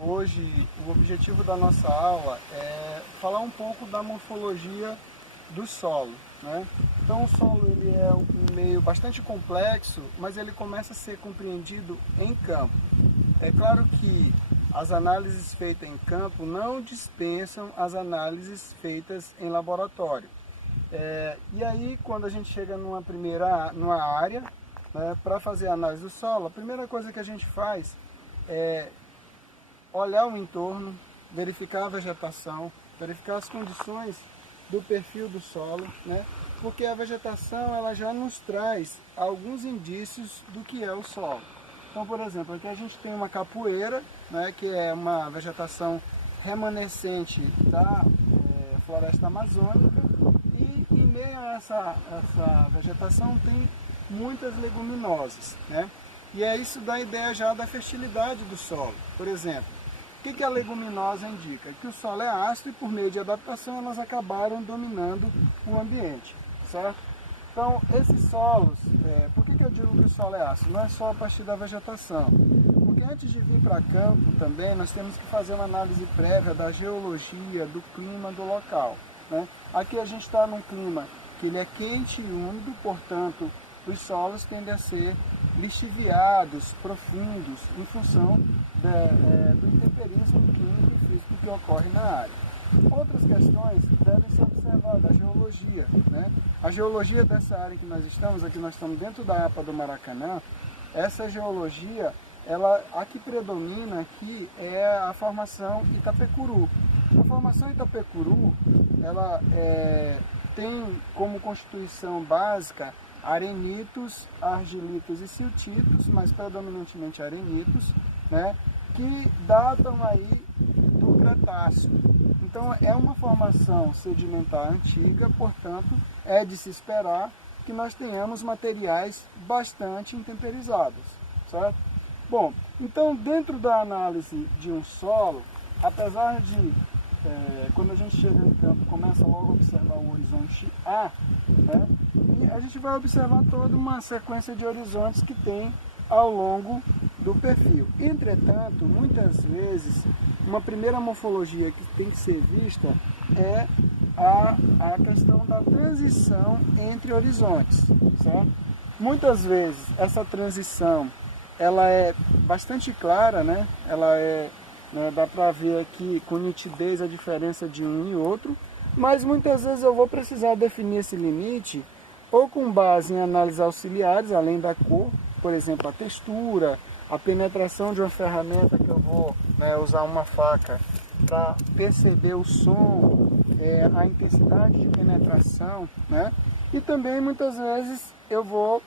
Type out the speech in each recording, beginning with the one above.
hoje o objetivo da nossa aula é falar um pouco da morfologia do solo, né? Então o solo ele é um meio bastante complexo, mas ele começa a ser compreendido em campo. É claro que as análises feitas em campo não dispensam as análises feitas em laboratório. E aí, quando a gente chega numa área, né, para fazer a análise do solo, a primeira coisa que a gente faz é olhar o entorno, verificar a vegetação, verificar as condições do perfil do solo, né? Porque a vegetação ela já nos traz alguns indícios do que é o solo. Então, por exemplo, aqui a gente tem uma capoeira, né, que é uma vegetação remanescente da floresta amazônica, e em meio a essa vegetação tem muitas leguminosas, né? E isso dá a ideia já da fertilidade do solo. Por exemplo, o que a leguminosa indica? Que o solo é ácido e por meio de adaptação elas acabaram dominando o ambiente, certo? Então, esses solos, por que eu digo que o solo é ácido? Não é só a partir da vegetação. Porque antes de vir para campo também, nós temos que fazer uma análise prévia da geologia, do clima do local, né? Aqui a gente está num clima que ele é quente e úmido, portanto, os solos tendem a ser lixiviados, profundos, em função do intemperismo químico e físico que ocorre na área. Outras questões devem ser observadas, a geologia, né? A geologia dessa área que nós estamos, aqui nós estamos dentro da APA do Maracanã, essa geologia, a que predomina aqui é a formação Itapecuru. A formação Itapecuru, ela tem como constituição básica arenitos, argilitos e siltitos, mas predominantemente arenitos, né, que datam aí do Cretáceo. Então é uma formação sedimentar antiga, portanto é de se esperar que nós tenhamos materiais bastante intemperizados, certo? Bom, então dentro da análise de um solo, apesar de quando a gente chega em campo, começa logo a observar o horizonte A, né? E a gente vai observar toda uma sequência de horizontes que tem ao longo do perfil. Entretanto, muitas vezes, uma primeira morfologia que tem que ser vista é a questão da transição entre horizontes, certo? Muitas vezes, essa transição ela é bastante clara, né? Dá para ver aqui com nitidez a diferença de um e outro, mas muitas vezes eu vou precisar definir esse limite ou com base em análises auxiliares, além da cor, por exemplo, a textura, a penetração de uma ferramenta que eu vou usar uma faca para perceber o som, a intensidade de penetração, né? E também muitas vezes eu vou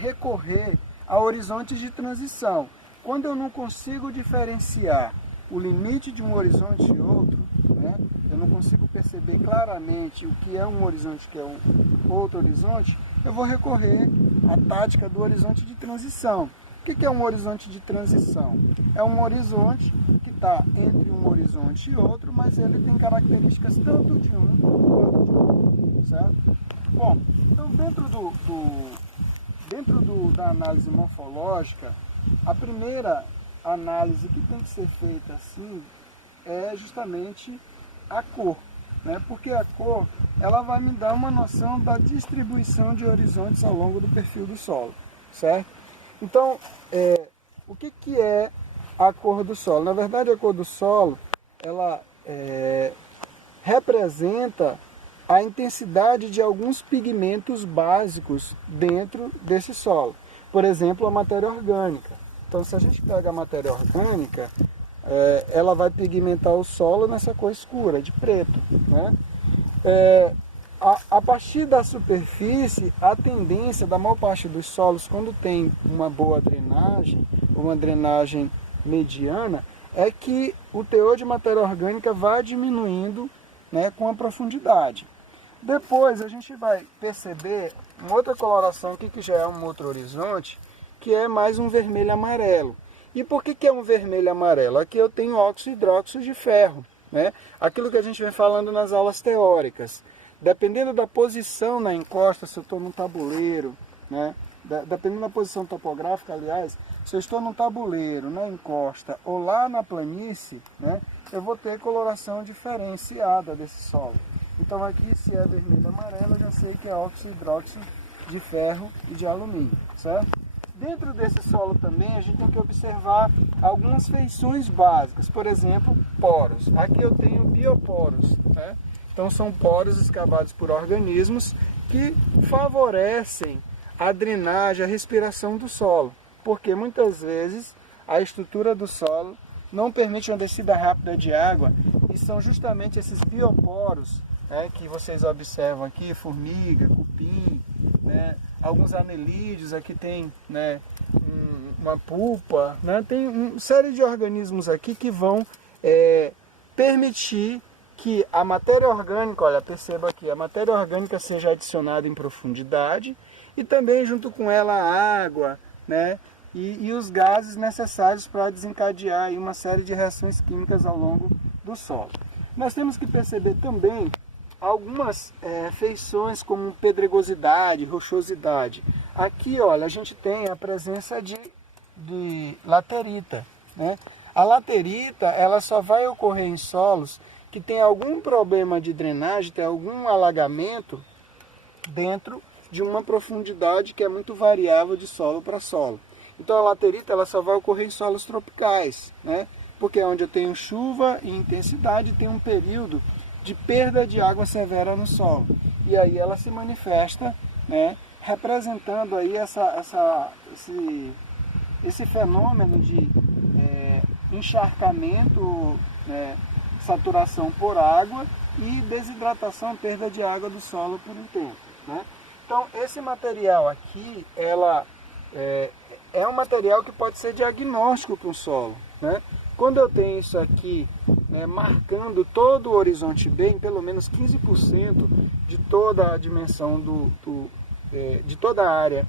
recorrer a horizontes de transição. Quando eu não consigo diferenciar o limite de um horizonte e outro, né, eu não consigo perceber claramente o que é um horizonte e o que é um outro horizonte, eu vou recorrer à tática do horizonte de transição. O que é um horizonte de transição? É um horizonte que está entre um horizonte e outro, mas ele tem características tanto de um quanto de outro, certo? Bom, então dentro da análise morfológica, a primeira análise que tem que ser feita assim é justamente a cor, né? Porque a cor ela vai me dar uma noção da distribuição de horizontes ao longo do perfil do solo, certo? Então, o que é a cor do solo? Na verdade, a cor do solo ela representa a intensidade de alguns pigmentos básicos dentro desse solo. Por exemplo, a matéria orgânica. Então, se a gente pega a matéria orgânica, ela vai pigmentar o solo nessa cor escura, de preto, né? A partir da superfície, a tendência da maior parte dos solos, quando tem uma boa drenagem, uma drenagem mediana, é que o teor de matéria orgânica vai diminuindo, né, com a profundidade. Depois a gente vai perceber uma outra coloração aqui, que já é um outro horizonte, que é mais um vermelho amarelo. E por que é um vermelho amarelo? Aqui eu tenho óxido e hidróxido de ferro, né? Aquilo que a gente vem falando nas aulas teóricas. Dependendo da posição na encosta, se eu estou num tabuleiro, né, dependendo da posição topográfica, aliás, se eu estou num tabuleiro, na encosta ou lá na planície, né, eu vou ter coloração diferenciada desse solo. Então aqui, se é vermelho e amarelo, eu já sei que é óxido hidróxido de ferro e de alumínio, certo? Dentro desse solo também a gente tem que observar algumas feições básicas, por exemplo, poros. Aqui eu tenho bioporos, né? Então são poros escavados por organismos que favorecem a drenagem, a respiração do solo, porque muitas vezes a estrutura do solo não permite uma descida rápida de água e são justamente esses bioporos, né, que vocês observam aqui, formiga, cupim, né, alguns anelídeos, aqui tem, né, uma pulpa, né, tem uma série de organismos aqui que vão permitir que a matéria orgânica, olha, perceba aqui, a matéria orgânica seja adicionada em profundidade e também junto com ela a água, né, e os gases necessários para desencadear aí uma série de reações químicas ao longo do solo. Nós temos que perceber também algumas feições como pedregosidade, rochosidade. Aqui, olha, a gente tem a presença de laterita, né? A laterita, ela só vai ocorrer em solos que tem algum problema de drenagem, tem algum alagamento dentro de uma profundidade que é muito variável de solo para solo. Então a laterita, ela só vai ocorrer em solos tropicais, né? Porque é onde eu tenho chuva e intensidade, tem um período de perda de água severa no solo. E aí ela se manifesta, né, representando aí esse fenômeno de encharcamento, saturação por água e desidratação, perda de água do solo por um tempo, né? Então esse material aqui, ela é um material que pode ser diagnóstico para o solo, né? Quando eu tenho isso aqui, né, marcando todo o horizonte B, em pelo menos 15% de toda a dimensão de toda a área,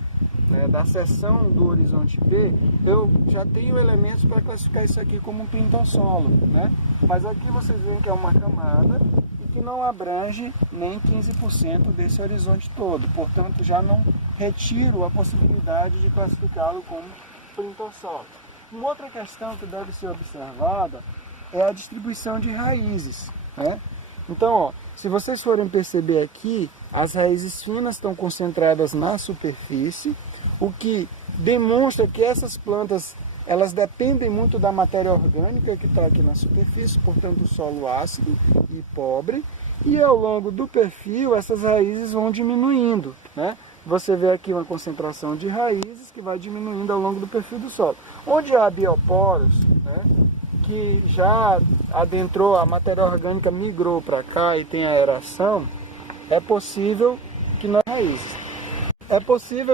né, da seção do horizonte B, eu já tenho elementos para classificar isso aqui como um pintossolo, né? Mas aqui vocês veem que é uma camada e que não abrange nem 15% desse horizonte todo, portanto já não retiro a possibilidade de classificá-lo como pintossolo. Uma outra questão que deve ser observada é a distribuição de raízes, né? Então, ó, se vocês forem perceber aqui, as raízes finas estão concentradas na superfície, o que demonstra que essas plantas, elas dependem muito da matéria orgânica que está aqui na superfície, portanto, solo ácido e pobre, e ao longo do perfil, essas raízes vão diminuindo, né? Você vê aqui uma concentração de raízes que vai diminuindo ao longo do perfil do solo. Onde há bioporos, né, que já adentrou, a matéria orgânica migrou para cá e tem aeração, é possível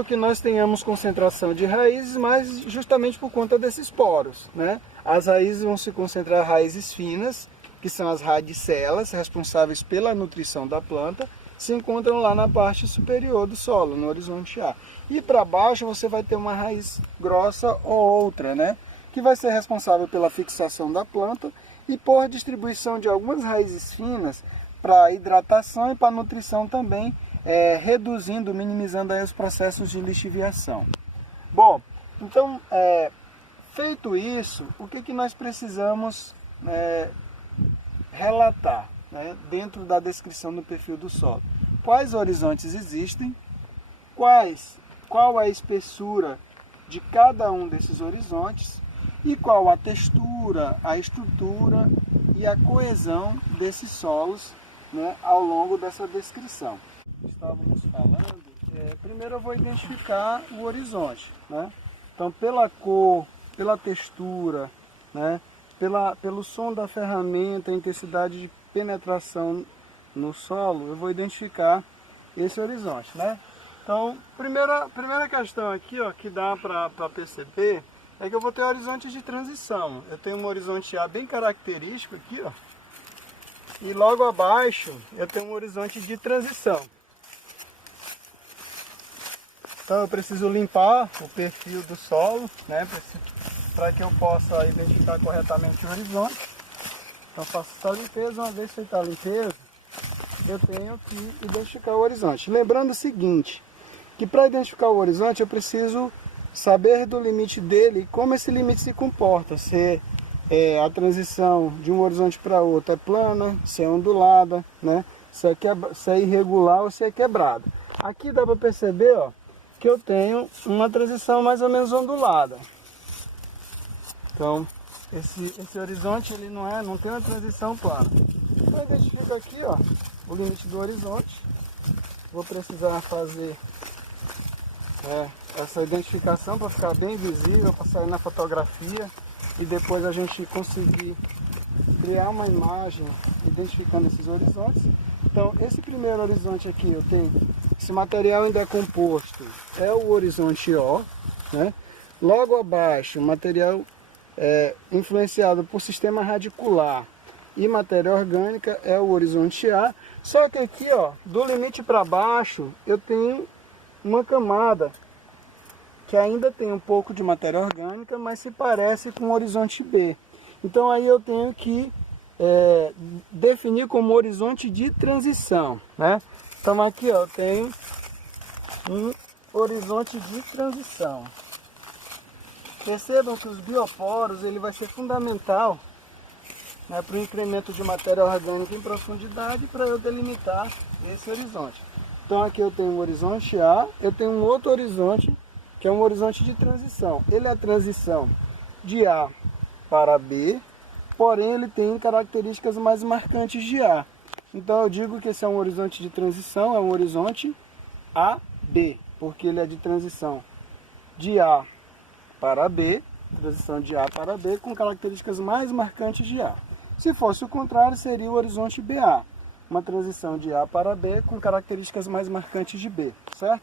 que nós tenhamos concentração de raízes, mas justamente por conta desses poros, né? As raízes vão se concentrar raízes finas, que são as radicelas, responsáveis pela nutrição da planta, se encontram lá na parte superior do solo, no horizonte A. E para baixo você vai ter uma raiz grossa ou outra, né, que vai ser responsável pela fixação da planta e por distribuição de algumas raízes finas para hidratação e para nutrição também, reduzindo, minimizando aí os processos de lixiviação. Bom, então, feito isso, o que nós precisamos relatar, né, dentro da descrição do perfil do solo? Quais horizontes existem, qual a espessura de cada um desses horizontes e qual a textura, a estrutura e a coesão desses solos, né, ao longo dessa descrição. Estávamos falando, primeiro eu vou identificar o horizonte, né? Então pela cor, pela textura, né, pelo som da ferramenta, a intensidade de penetração no solo, eu vou identificar esse horizonte, né? Então, primeira questão aqui, ó, que dá para perceber, é que eu vou ter horizontes de transição. Eu tenho um horizonte A bem característico aqui, ó, e logo abaixo eu tenho um horizonte de transição. Então eu preciso limpar o perfil do solo, né, para que eu possa identificar corretamente o horizonte. Então faço essa limpeza. Uma vez feita a limpeza, eu tenho que identificar o horizonte. Lembrando o seguinte, que para identificar o horizonte eu preciso saber do limite dele e como esse limite se comporta, se a transição de um horizonte para outro é plana, se é ondulada, né? Se é irregular ou se é quebrada. Aqui dá para perceber, ó, que eu tenho uma transição mais ou menos ondulada. Então, esse horizonte ele não tem uma transição plana. Então, eu identifico aqui, ó, o limite do horizonte. Vou precisar fazer essa identificação para ficar bem visível, para sair na fotografia e depois a gente conseguir criar uma imagem identificando esses horizontes. Então, esse primeiro horizonte aqui, eu tenho esse material ainda é composto, é o horizonte O, né? Logo abaixo, material influenciado por sistema radicular e matéria orgânica é o horizonte A. Só que aqui, ó, do limite para baixo, eu tenho uma camada que ainda tem um pouco de matéria orgânica, mas se parece com o horizonte B. Então aí eu tenho que definir como horizonte de transição, né? Então aqui, ó, eu tenho um horizonte de transição. Percebam que os bioporos ele vai ser fundamental, né, para o incremento de matéria orgânica em profundidade para eu delimitar esse horizonte. Então aqui eu tenho um horizonte A, eu tenho um outro horizonte que é um horizonte de transição. Ele é a transição de A para B, porém ele tem características mais marcantes de A. Então eu digo que esse é um horizonte de transição, é um horizonte AB, porque ele é de transição de A para B, transição de A para B, com características mais marcantes de A. Se fosse o contrário, seria o horizonte BA, uma transição de A para B com características mais marcantes de B, certo?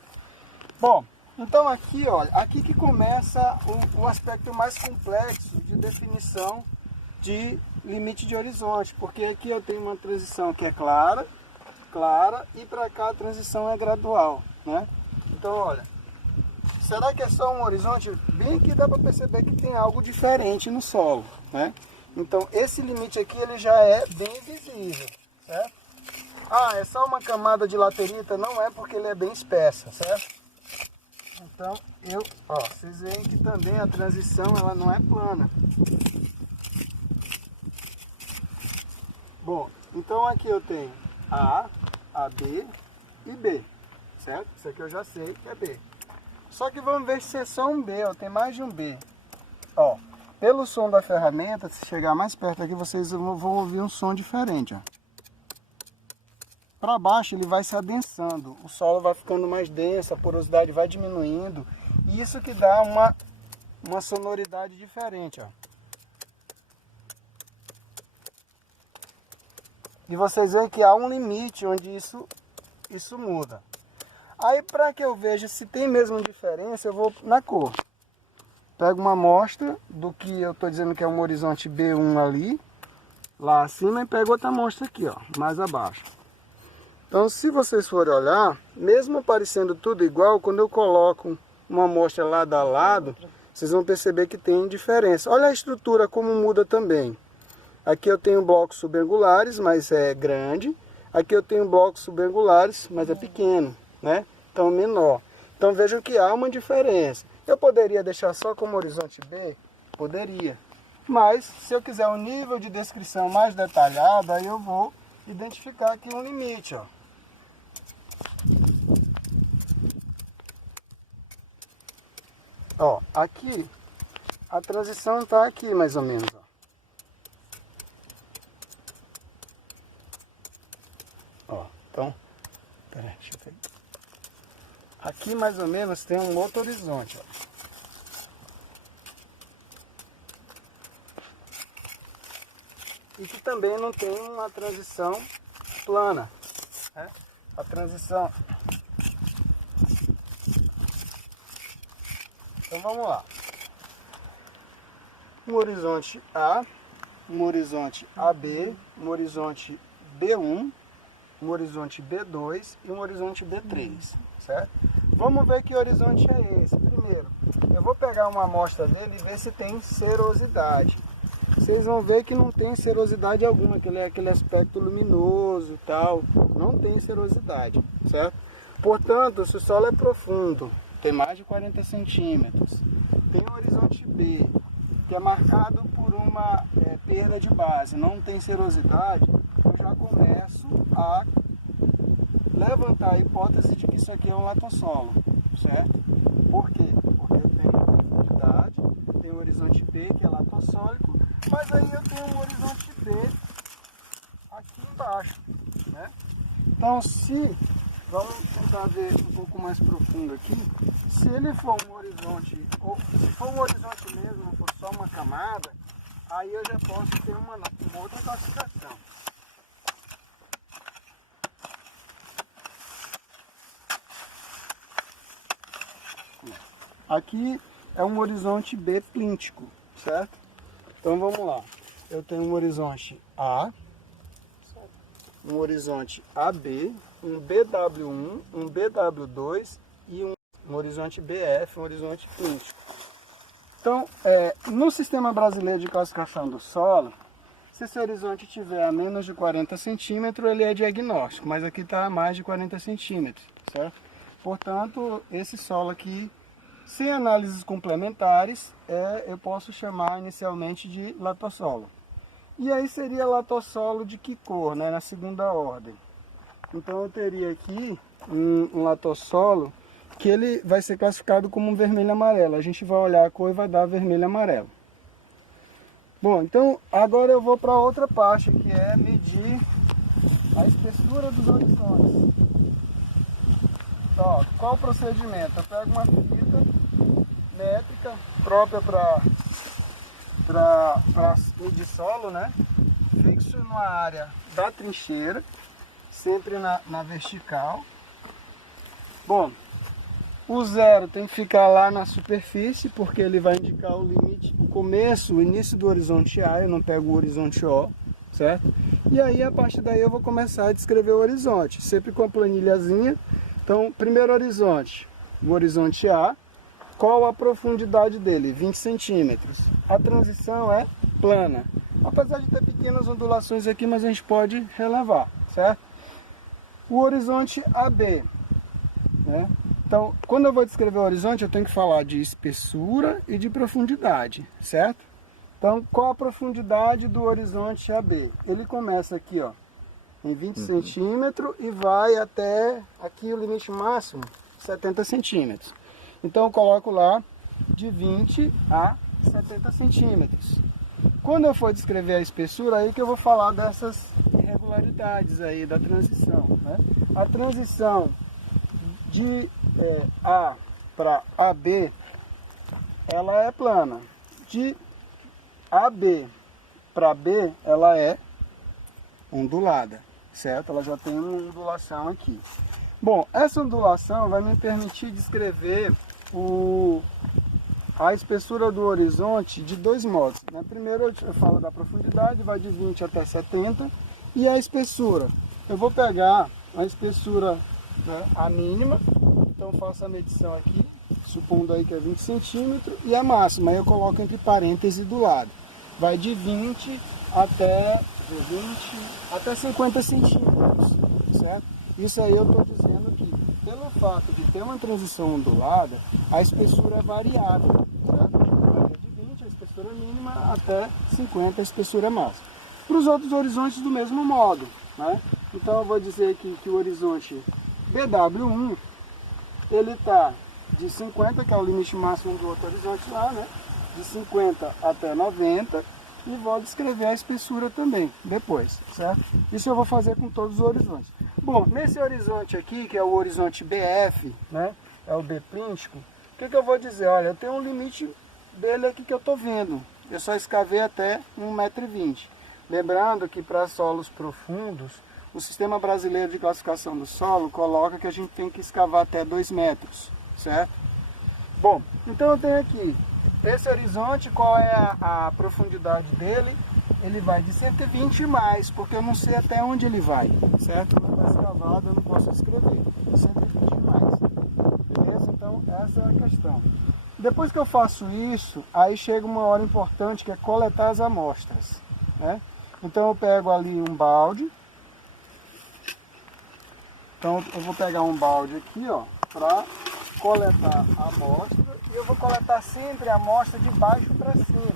Bom, então aqui, olha, aqui que começa o aspecto mais complexo de definição de limite de horizonte, porque aqui eu tenho uma transição que é clara, e para cá a transição é gradual, né? Então, olha, será que é só um horizonte? Bem que dá para perceber que tem algo diferente no solo, né? Então, esse limite aqui ele já é bem visível, certo? Ah, é só uma camada de laterita? Não é, porque ele é bem espessa, certo? Então, vocês veem que também a transição ela não é plana. Bom, então aqui eu tenho A, AB e B, certo? Isso aqui eu já sei que é B. Só que vamos ver se é só um B, ó, tem mais de um B. Ó, pelo som da ferramenta, se chegar mais perto aqui, vocês vão ouvir um som diferente, ó. Para baixo ele vai se adensando, o solo vai ficando mais denso, a porosidade vai diminuindo, e isso que dá uma sonoridade diferente, ó. E vocês veem que há um limite onde isso muda. Aí, para que eu veja se tem mesmo diferença, eu vou na cor. Pego uma amostra do que eu estou dizendo que é um horizonte B1 ali, lá acima, e pego outra amostra aqui, ó, mais abaixo. Então, se vocês forem olhar, mesmo parecendo tudo igual, quando eu coloco uma amostra lado a lado, vocês vão perceber que tem diferença. Olha a estrutura como muda também. Aqui eu tenho blocos subangulares, mas é grande. Aqui eu tenho blocos subangulares, mas é pequeno, né? Então menor. Então vejam que há uma diferença. Eu poderia deixar só como horizonte B? Poderia. Mas se eu quiser um nível de descrição mais detalhado, aí eu vou identificar aqui um limite, ó. Ó, aqui a transição está aqui mais ou menos, ó. Então, peraí, deixa eu ver. Aqui mais ou menos tem um outro horizonte, ó. E que também não tem uma transição plana, né? A transição. Então vamos lá. Um horizonte A, um horizonte AB, um horizonte B1, um horizonte B2 e um horizonte B3, certo? Vamos ver que horizonte é esse. Primeiro, eu vou pegar uma amostra dele e ver se tem serosidade. Vocês vão ver que não tem serosidade alguma, aquele aspecto luminoso e tal, não tem serosidade, certo? Portanto, se o solo é profundo, tem mais de 40 centímetros, tem um horizonte B, que é marcado por uma perda de base, não tem serosidade, eu já começo a levantar a hipótese de que isso aqui é um latossolo, certo? Por quê? Porque eu tenho profundidade, tenho um horizonte B, que é latossólico, mas aí eu tenho um horizonte B aqui embaixo, né? Então, vamos tentar ver um pouco mais profundo aqui, se ele for um horizonte, ou se for um horizonte mesmo, não for só uma camada, aí eu já posso ter uma outra classificação. Aqui é um horizonte B plíntico, certo? Então vamos lá. Eu tenho um horizonte A, um horizonte AB, um BW1, um BW2 e um horizonte BF, um horizonte plíntico. Então, no sistema brasileiro de classificação do solo, se esse horizonte tiver a menos de 40 centímetros, ele é diagnóstico, mas aqui está a mais de 40 centímetros, certo? Portanto, esse solo aqui, sem análises complementares, eu posso chamar inicialmente de latossolo. E aí seria latossolo de que cor, né? Na segunda ordem. Então eu teria aqui um latossolo que ele vai ser classificado como um vermelho-amarelo. A gente vai olhar a cor e vai dar vermelho-amarelo. Bom, então agora eu vou para outra parte, que é medir a espessura dos horizontes. Então, ó, qual o procedimento? Eu pego uma fita métrica própria para medir solo, né? Fixo numa área da trincheira, sempre na vertical. Bom, o zero tem que ficar lá na superfície, porque ele vai indicar o limite, o começo, o início do horizonte A, eu não pego o horizonte O, certo? E aí, a partir daí, eu vou começar a descrever o horizonte, sempre com a planilhazinha. Então, primeiro horizonte, o horizonte A, qual a profundidade dele? 20 centímetros. A transição é plana. Apesar de ter pequenas ondulações aqui, mas a gente pode relevar, certo? O horizonte AB, né? Então, quando eu vou descrever o horizonte, eu tenho que falar de espessura e de profundidade, certo? Então, qual a profundidade do horizonte AB? Ele começa aqui, ó, em 20 centímetros e vai até aqui o limite máximo, 70 centímetros. Então eu coloco lá de 20 a 70 centímetros. Quando eu for descrever a espessura, aí que eu vou falar dessas irregularidades aí da transição, né? A transição de A para AB, ela é plana. De AB para B, ela é ondulada, certo? Ela já tem uma ondulação aqui. Bom, essa ondulação vai me permitir descrever a espessura do horizonte de dois modos, né? Primeiro eu falo da profundidade, vai de 20 até 70, e a espessura. Eu vou pegar a espessura, né, a mínima, então faço a medição aqui, supondo aí que é 20 centímetros, e a máxima, aí eu coloco entre parênteses do lado. Vai de 20 até 50 centímetros, certo? Isso aí eu estou dizendo que, pelo fato de ter uma transição ondulada, a espessura é variável, certo? Vai de 20, a espessura mínima, até 50, a espessura máxima. Para os outros horizontes, do mesmo modo, né? Então eu vou dizer que o horizonte BW1, ele está de 50, que é o limite máximo do outro horizonte lá, né? De 50 até 90, e vou descrever a espessura também, depois, certo? Isso eu vou fazer com todos os horizontes. Bom, nesse horizonte aqui, que é o horizonte BF, né? É o B plíntico, o que eu vou dizer? Olha, eu tenho um limite dele aqui que eu estou vendo. Eu só escavei até 1,20 m. Lembrando que para solos profundos, o Sistema Brasileiro de Classificação do Solo coloca que a gente tem que escavar até 2 metros, certo? Bom, então eu tenho aqui esse horizonte, qual é a profundidade dele? Ele vai de 120 mais, porque eu não sei até onde ele vai, certo? Não está escavado, eu não posso escrever. 120 mais, beleza? Então essa é a questão. Depois que eu faço isso, aí chega uma hora importante, que é coletar as amostras, né? Então eu pego ali um balde, Então eu vou pegar um balde aqui, ó, para coletar a amostra, e eu vou coletar sempre a amostra de baixo para cima.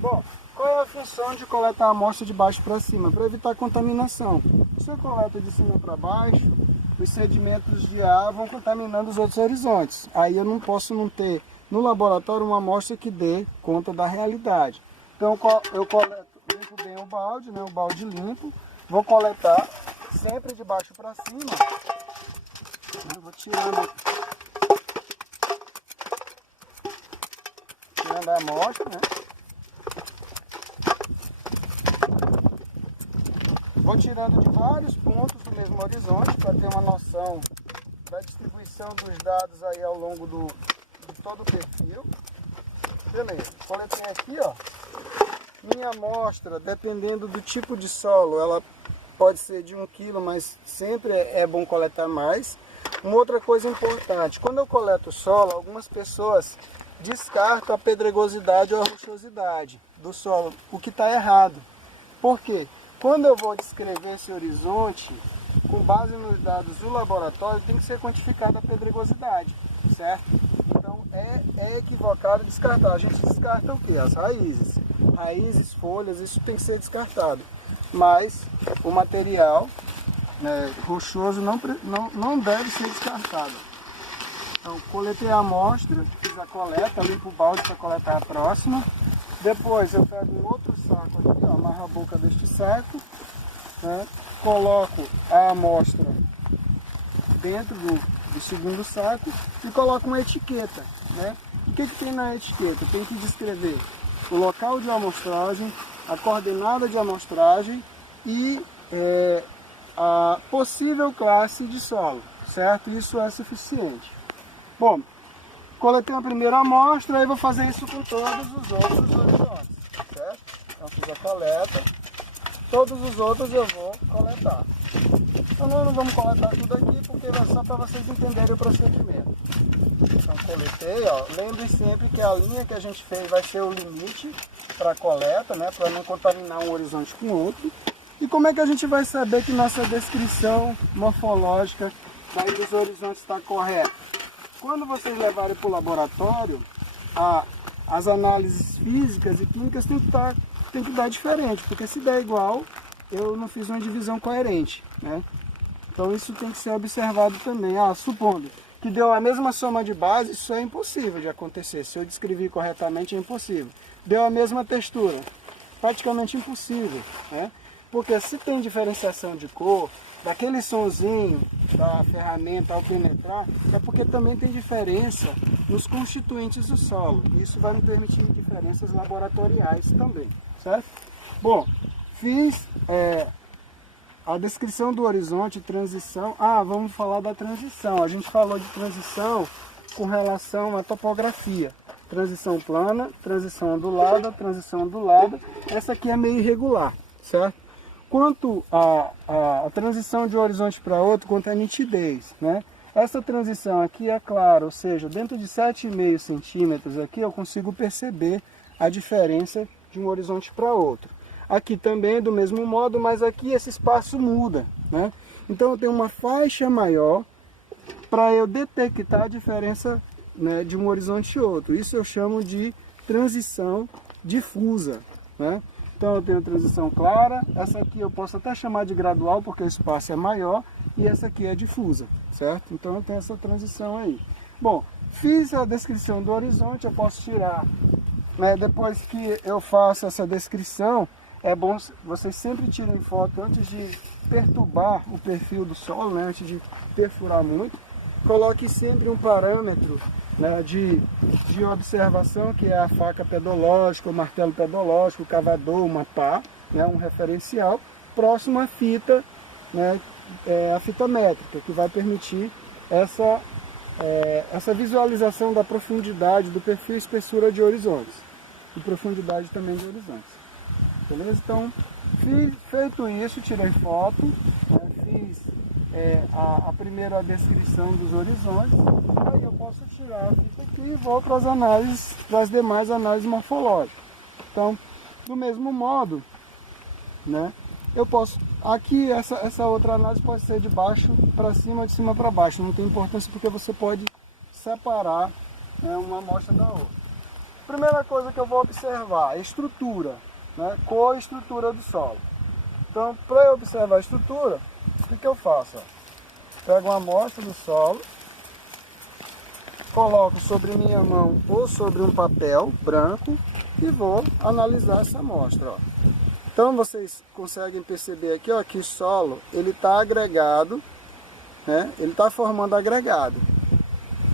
Bom, qual é a função de coletar a amostra de baixo para cima? Para evitar contaminação. Se eu coleto de cima para baixo, os sedimentos de ar vão contaminando os outros horizontes. Aí eu não posso não ter no laboratório uma amostra que dê conta da realidade. Então eu coleto, limpo bem o balde, né, o balde limpo, vou coletar sempre de baixo para cima. Eu vou tirando a amostra, né? Vou tirando de vários pontos do mesmo horizonte para ter uma noção da distribuição dos dados aí ao longo de todo o perfil. Beleza, coletei aqui, ó. Minha amostra, dependendo do tipo de solo, ela pode ser de 1 kg, mas sempre é bom coletar mais. Uma outra coisa importante, quando eu coleto solo, algumas pessoas descartam a pedregosidade ou a rochosidade do solo, o que está errado. Por quê? Quando eu vou descrever esse horizonte, com base nos dados do laboratório, tem que ser quantificada a pedregosidade, certo? Então é equivocado descartar. A gente descarta o quê? As raízes. Raízes, folhas, isso tem que ser descartado. Mas o material, né, rochoso não deve ser descartado. Então coletei a amostra, fiz a coleta, limpo o balde para coletar a próxima. Depois eu pego um outro saco aqui, ó, amarro a boca deste saco, né, coloco a amostra dentro do segundo saco e coloco uma etiqueta, né? O que tem na etiqueta? Tem que descrever o local de amostragem, a coordenada de amostragem e a possível classe de solo, certo? Isso é suficiente. Bom, coletei uma primeira amostra e vou fazer isso com todos os outros horizontes, certo? Então fiz a coleta, todos os outros eu vou coletar. Então nós não vamos coletar tudo aqui porque é só para vocês entenderem o procedimento. Então coletei, ó, lembre sempre que a linha que a gente fez vai ser o limite para a coleta, né, para não contaminar um horizonte com outro. E como é que a gente vai saber que nossa descrição morfológica daí dos horizontes está correta? Quando vocês levarem para o laboratório, as análises físicas e químicas tem que dar diferente, porque se der igual, eu não fiz uma divisão coerente, né? Então isso tem que ser observado também. Supondo que deu a mesma soma de base, isso é impossível de acontecer. Se eu descrevi corretamente, é impossível. Deu a mesma textura, praticamente impossível, né? Porque se tem diferenciação de cor, daquele sonzinho da ferramenta ao penetrar, é porque também tem diferença nos constituintes do solo. Isso vai me permitir diferenças laboratoriais também, certo? Bom, fiz a descrição do horizonte, transição. Vamos falar da transição. A gente falou de transição com relação à topografia. Transição plana, transição ondulada. Essa aqui é meio irregular, certo? Quanto a transição de um horizonte para outro, quanto à nitidez, né? Essa transição aqui é clara, ou seja, dentro de 7,5 centímetros aqui eu consigo perceber a diferença de um horizonte para outro. Aqui também do mesmo modo, mas aqui esse espaço muda, né? Então eu tenho uma faixa maior para eu detectar a diferença, né, de um horizonte e outro. Isso eu chamo de transição difusa, né? Então eu tenho transição clara, essa aqui eu posso até chamar de gradual porque o espaço é maior, e essa aqui é difusa, certo? Então eu tenho essa transição aí. Bom, fiz a descrição do horizonte, eu posso tirar, né, depois que eu faço essa descrição, é bom vocês sempre tirem foto antes de perturbar o perfil do solo, né, antes de perfurar muito. Coloque sempre um parâmetro, né, de observação, que é a faca pedológica, o martelo pedológico, o cavador, uma pá, né, um referencial, próximo à fita, né, a fita métrica, que vai permitir essa visualização da profundidade do perfil e espessura de horizontes, e profundidade também de horizontes. Beleza? Então, feito isso, tirei foto, né, fiz a primeira descrição dos horizontes, aí eu posso tirar a fita aqui e vou para as análises, para as demais análises morfológicas. Então, do mesmo modo, né, eu posso, aqui essa outra análise pode ser de baixo para cima, de cima para baixo, não tem importância porque você pode separar, né, uma amostra da outra. Primeira coisa que eu vou observar, a estrutura, né, cor e estrutura do solo. Então, para eu observar a estrutura, o que eu faço? Ó? Pego uma amostra do solo, coloco sobre minha mão ou sobre um papel branco e vou analisar essa amostra. Ó. Então vocês conseguem perceber aqui, ó, que o solo ele está agregado, né? Ele está formando agregado.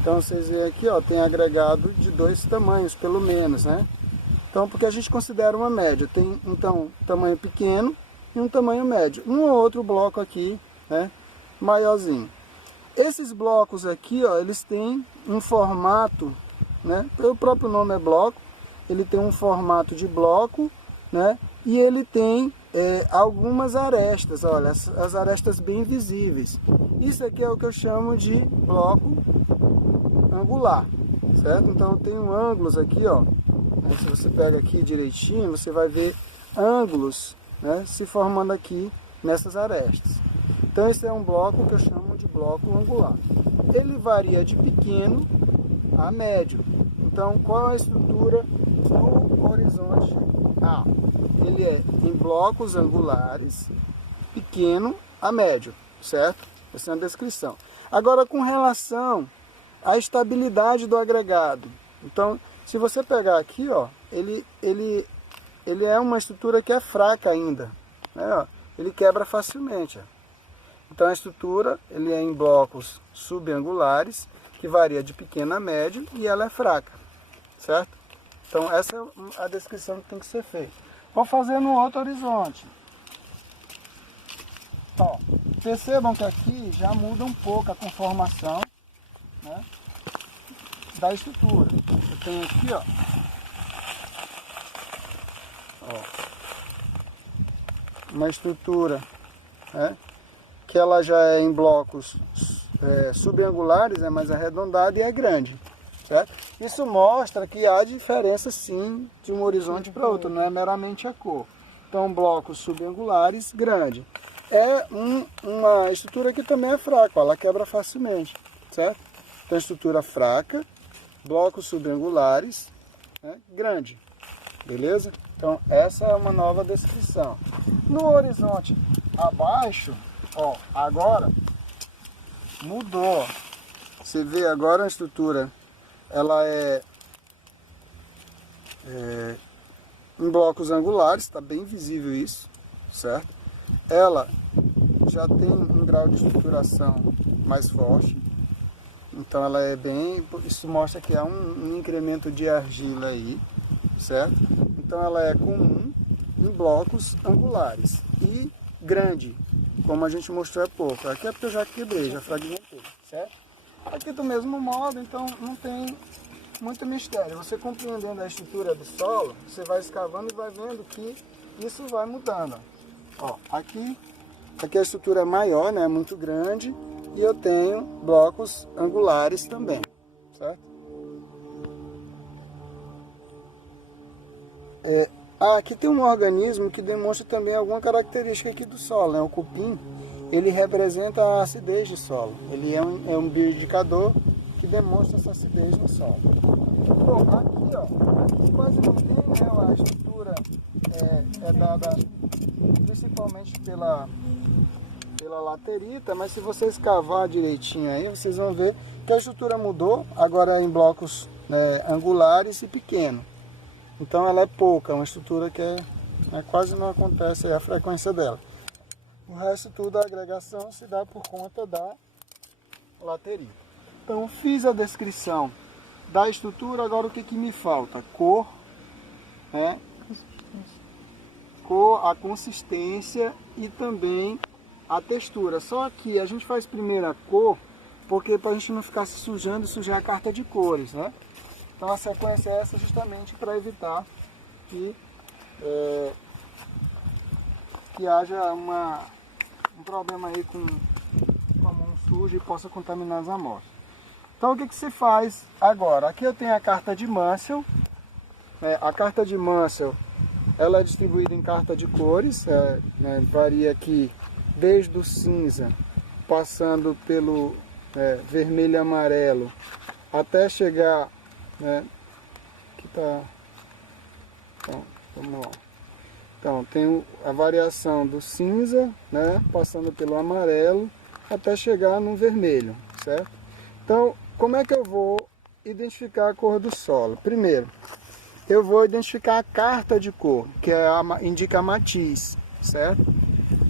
Então vocês veem aqui, ó, tem agregado de 2 tamanhos, pelo menos, né? Então, porque a gente considera uma média, tem então um tamanho pequeno e um tamanho médio. Um ou outro bloco aqui, né, maiorzinho. Esses blocos aqui, ó, eles têm um formato, né? Pelo próprio nome é bloco, ele tem um formato de bloco, né? E ele tem algumas arestas, olha, as arestas bem visíveis. Isso aqui é o que eu chamo de bloco angular, certo? Então eu tenho ângulos aqui, ó. Né? Se você pega aqui direitinho, você vai ver ângulos, né, se formando aqui nessas arestas. Então esse é um bloco que eu chamo de bloco angular. Ele varia de pequeno a médio. Então qual é a estrutura do horizonte A? Ele é em blocos angulares, pequeno a médio, certo? Essa é uma descrição. Agora, com relação à estabilidade do agregado. Então, se você pegar aqui, ó, ele é uma estrutura que é fraca ainda, né? Ó, ele quebra facilmente. Ó. Então, a estrutura ele é em blocos subangulares, que varia de pequeno a médio, e ela é fraca, certo? Então, essa é a descrição que tem que ser feita. Vou fazer no outro horizonte. Ó, percebam que aqui já muda um pouco a conformação, né, da estrutura. Eu tenho aqui, ó, uma estrutura, né, que ela já é em blocos subangulares, é mais arredondada e é grande. Certo? Isso mostra que há diferença sim de um horizonte para outro, não é meramente a cor. Então, blocos subangulares grande. É uma estrutura que também é fraca, ela quebra facilmente, certo? Então, estrutura fraca, blocos subangulares, né, grande, beleza? Então, essa é uma nova descrição. No horizonte abaixo, ó, agora mudou. Você vê agora a estrutura. Ela é em blocos angulares, está bem visível isso, certo? Ela já tem um grau de estruturação mais forte, então ela é bem, isso mostra que há um incremento de argila aí, certo? Então ela é comum em blocos angulares e grande, como a gente mostrou há pouco. Aqui é porque eu já quebrei, já fragmentei, certo? Aqui do mesmo modo, então não tem muito mistério. Você compreendendo a estrutura do solo, você vai escavando e vai vendo que isso vai mudando. Ó, aqui a estrutura é maior, né, muito grande, e eu tenho blocos angulares também, certo? Aqui tem um organismo que demonstra também alguma característica aqui do solo, né? O cupim. Ele representa a acidez do solo. Ele é um bioindicador que demonstra essa acidez no solo. Bom, aqui, ó, aqui quase não tem, né? A estrutura é dada principalmente pela laterita, mas se você escavar direitinho aí, vocês vão ver que a estrutura mudou, agora é em blocos, né, angulares e pequeno. Então ela é pouca, é uma estrutura que quase não acontece a frequência dela. O resto tudo, a agregação se dá por conta da laterita. Então fiz a descrição da estrutura, agora o que me falta? Cor, né? Cor, a consistência e também a textura. Só que a gente faz primeiro a cor, porque para a gente não ficar se sujando e sujar a carta de cores, né? Então a sequência é essa justamente para evitar que haja um problema aí com a mão suja e possa contaminar as amostras. Então o que se faz agora? Aqui eu tenho a carta de Munsell. A carta de Munsell ela é distribuída em carta de cores, né, varia aqui desde o cinza, passando pelo vermelho e amarelo, até chegar, né, que tá, então, vamos lá. Então, tem a variação do cinza, né, passando pelo amarelo, até chegar no vermelho, certo? Então, como é que eu vou identificar a cor do solo? Primeiro, eu vou identificar a carta de cor, que indica a matiz, certo?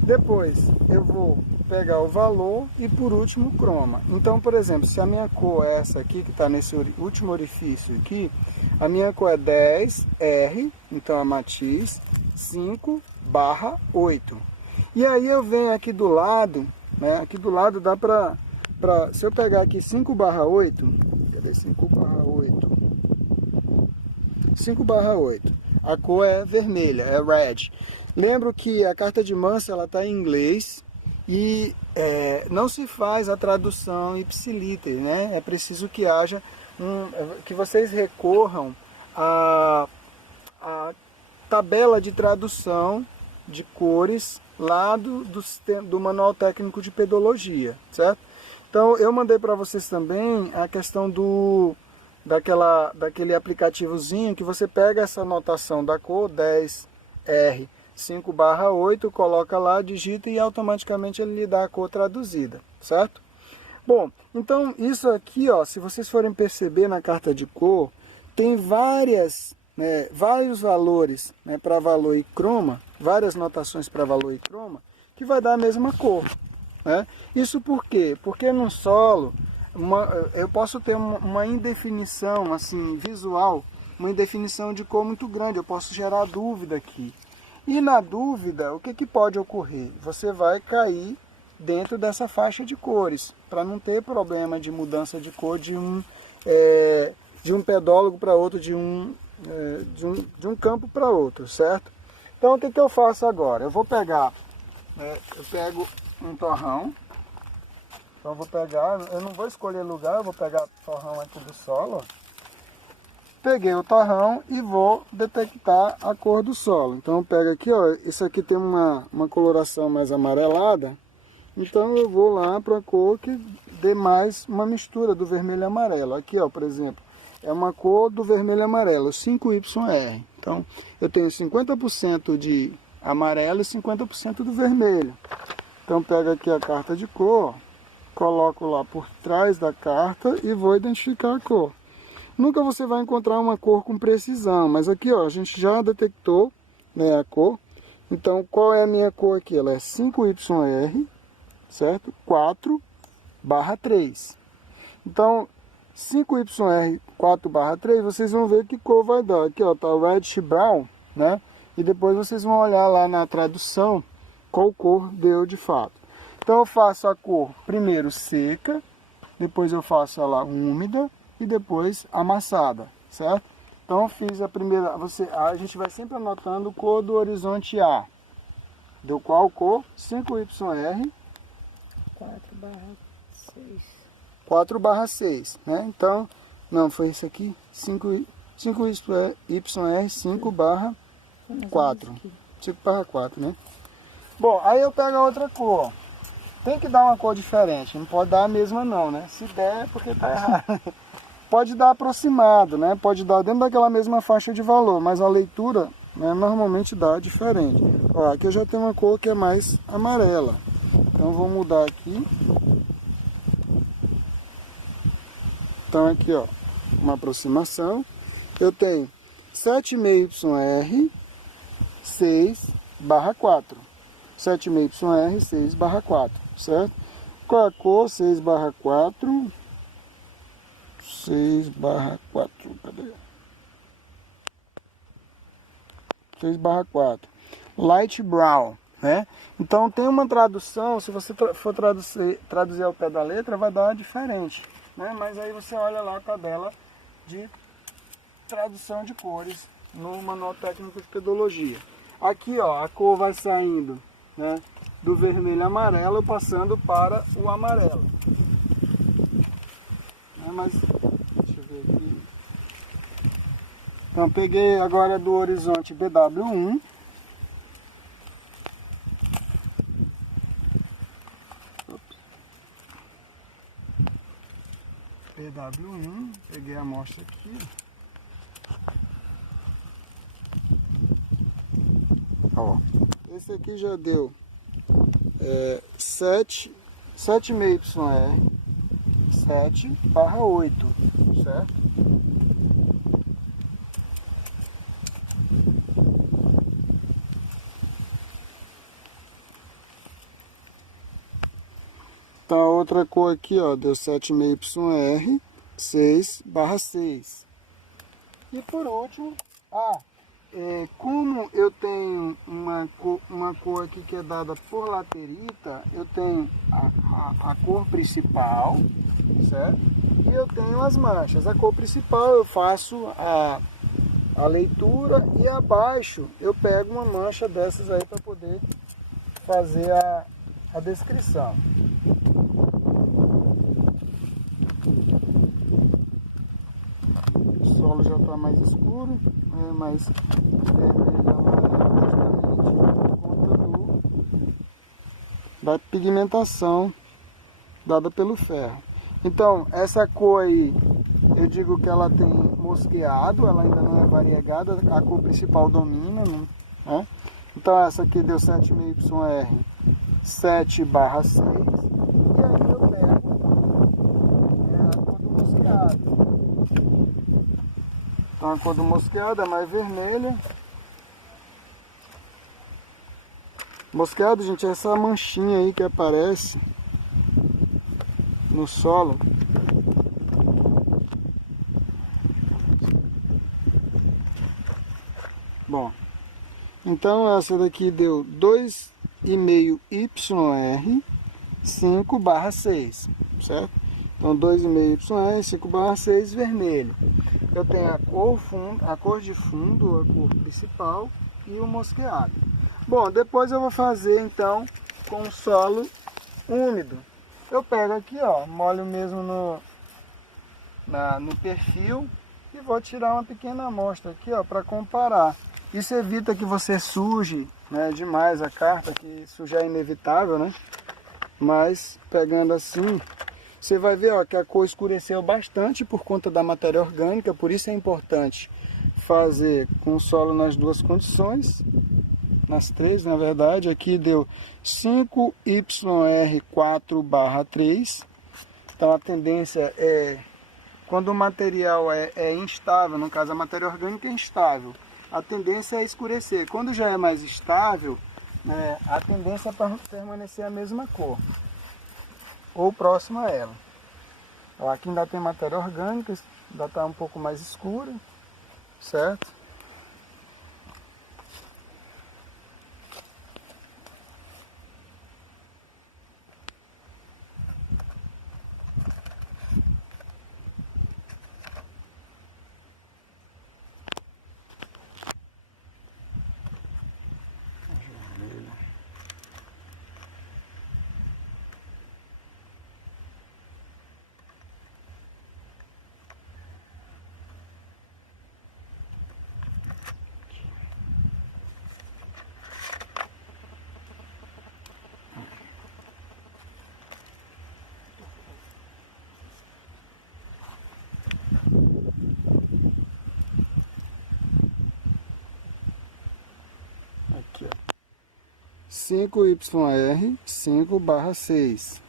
Depois, eu vou pegar o valor e, por último, o croma. Então, por exemplo, se a minha cor é essa aqui, que está nesse último orifício aqui, a minha cor é 10R, então a matiz, 5/8. E aí eu venho aqui do lado, né? Aqui do lado dá para... Se eu pegar aqui 5/8, cadê 5/8? 5/8. A cor é vermelha, é red. Lembro que a carta de Munsell ela está em inglês e não se faz a tradução ipsiliter, né? É preciso que haja que vocês recorram à tabela de tradução de cores lá do Manual Técnico de Pedologia, certo? Então eu mandei para vocês também a questão daquele aplicativozinho que você pega essa anotação da cor 10R 5/8, coloca lá, digita e automaticamente ele lhe dá a cor traduzida, certo? Bom, então isso aqui, ó, se vocês forem perceber na carta de cor, tem vários valores, né, para valor e croma, várias notações para valor e croma, que vai dar a mesma cor, né? Isso por quê? Porque no solo eu posso ter uma indefinição assim, visual, uma indefinição de cor muito grande, eu posso gerar dúvida aqui. E na dúvida, o que pode ocorrer? Você vai cair dentro dessa faixa de cores, para não ter problema de mudança de cor de um pedólogo para outro, de um campo para outro, certo? Então o que eu faço agora? Eu vou pegar, eu pego um torrão, então eu vou pegar, eu não vou escolher lugar, eu vou pegar o torrão aqui do solo, ó. Peguei o torrão e vou detectar a cor do solo. Então eu pego aqui, ó, isso aqui tem uma coloração mais amarelada, então eu vou lá para a cor que dê mais uma mistura do vermelho e amarelo. Aqui, ó, por exemplo, é uma cor do vermelho e amarelo, 5YR. Então eu tenho 50% de amarelo e 50% do vermelho. Então pego aqui a carta de cor, coloco lá por trás da carta e vou identificar a cor. Nunca você vai encontrar uma cor com precisão, mas aqui, ó, a gente já detectou, né, a cor. Então, qual é a minha cor aqui? Ela é 5YR, certo? 4/3. Então, 5YR 4/3, vocês vão ver que cor vai dar. Aqui, ó, tá o reddish brown, né? E depois vocês vão olhar lá na tradução qual cor deu de fato. Então, eu faço a cor primeiro seca, depois eu faço ela úmida, e depois amassada, certo? Então eu fiz a primeira, a gente vai sempre anotando cor do horizonte A. Deu qual cor? 5YR 4/6. 4/6, né? Então, não, foi isso aqui, 5YR 5/4. 5/4, né? Bom, aí eu pego a outra cor. Tem que dar uma cor diferente, não pode dar a mesma não, né? Se der é porque tá errado. Pode dar aproximado, né? Pode dar dentro daquela mesma faixa de valor, mas a leitura, né, normalmente dá diferente. Ó, aqui eu já tenho uma cor que é mais amarela. Então eu vou mudar aqui. Então aqui, ó, uma aproximação. Eu tenho 7,5YR 6/4. 7,5YR 6/4, certo? Qual é a cor? 6/4. 6/4, cadê? 6/4. Light brown, né? Então tem uma tradução, se você for traduzir ao pé da letra, vai dar diferente, né? Mas aí você olha lá a tabela de tradução de cores no Manual Técnico de Pedologia. Aqui, ó, a cor vai saindo, né, do vermelho e amarelo, passando para o amarelo. Mas deixa eu ver aqui. Então peguei agora do horizonte BW1. BW1, peguei a amostra aqui. Ó, esse aqui já deu 7,5YR 7/8, certo? Então a outra cor aqui, ó, deu 7,5YR 6/6. E por último, como eu tenho uma cor aqui que é dada por laterita, eu tenho a cor principal, certo? E eu tenho as manchas. A cor principal eu faço a leitura e abaixo eu pego uma mancha dessas aí para poder fazer a descrição. O solo já está mais escuro, mais vermelho e amarelo, justamente por conta da pigmentação dada pelo ferro. Então, essa cor aí, eu digo que ela tem mosqueado, ela ainda não é variegada, a cor principal domina, né? Então essa aqui deu 7,5YR 7/6, e aí eu pego a cor do mosqueado. Então a cor do mosqueado é mais vermelha. Mosqueado, gente, é essa manchinha aí que aparece no solo. Bom, então essa daqui deu 2,5YR 5/6, certo? Então 2,5YR 5/6 vermelho. Eu tenho a cor de fundo, a cor principal e o mosqueado. Bom, depois eu vou fazer então com o solo úmido. Eu pego aqui, ó, molho mesmo no perfil e vou tirar uma pequena amostra aqui, ó, para comparar. Isso evita que você suje, né, demais a carta, que sujar é inevitável, né? Mas pegando assim, você vai ver, ó, que a cor escureceu bastante por conta da matéria orgânica, por isso é importante fazer com o solo nas duas condições, nas três, na verdade. Aqui deu 5YR 4/3, então a tendência é, quando o material é instável, no caso a matéria orgânica é instável, a tendência é escurecer. Quando já é mais estável, né, a tendência é para permanecer a mesma cor, ou próxima a ela. Aqui ainda tem matéria orgânica, ainda está um pouco mais escura, certo? Aqui, ó. 5YR 5/6.